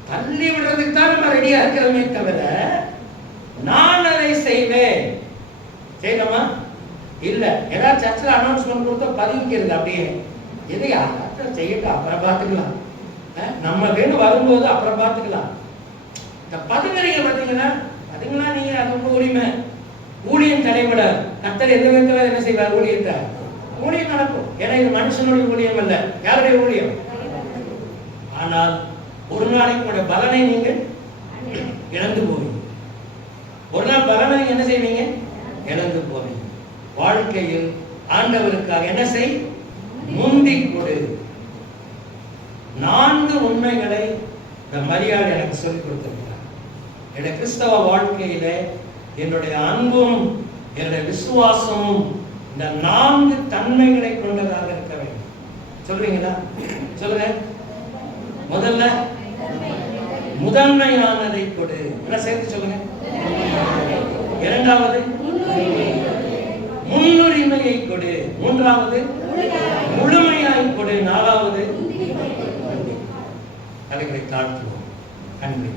தள்ளி விடுறதுக்கு தான் நம்ம ரெடியா இருக்கிறோமே தவிர நான் அதை செய்வேன் செய்யணுமா இல்ல. ஏதாவது சர்ச்சில் அனௌன்ஸ்மெண்ட் கொடுத்தா பதிவிக்கிறது அப்படியே, எதையா செய்யட்டும் அப்புறம் பார்த்துக்கலாம், நம்ம வேணும் வரும்போது அப்புறம் பார்த்துக்கலாம். இந்த பதுங்குறீங்க பார்த்தீங்கன்னா, அதுங்களா நீங்க அது உங்க உரிமை. ஊழியம் தடைபட கர்த்தர் எந்த விதத்துல என்ன செய்வார், ஊழியத்தை ஊழியம் நடக்கும். ஏன்னா இது மனுஷனுடைய ஊழியம் அல்ல, யாருடைய ஊழியம். ஆனால் ஒரு நாளைக்கு பலனை நீங்கள் இழந்து போவீங்க. ஒரு நாள் பலனை என்ன செய்வீங்க, இழந்து போவீங்க. வாழ்க்கையில் ஆண்டவருக்காக என்ன செய், முந்திக் கொடு. 4 உண்மைகளை இந்த மரியாதை எனக்கு சொல்லிக் கொடுத்திருக்கிறார். என்னுடைய கிறிஸ்தவ வாழ்க்கையில என்னுடைய அன்பும் என்னுடைய விசுவாசமும் இந்த 4 தன்மைகளை கொண்டதாக இருக்க வேண்டும். சொல்றீங்களா? சொல்லுங்க. முதல்ல முதன்மையானதை கொடு. என்ன சேர்த்து சொல்லுங்க. இரண்டாவது முன்னுரிமையை கொடு. மூன்றாவது முழுமையாய் கொடு. நாலாவது தலைகளை தாழ்த்துவோம். நன்றி.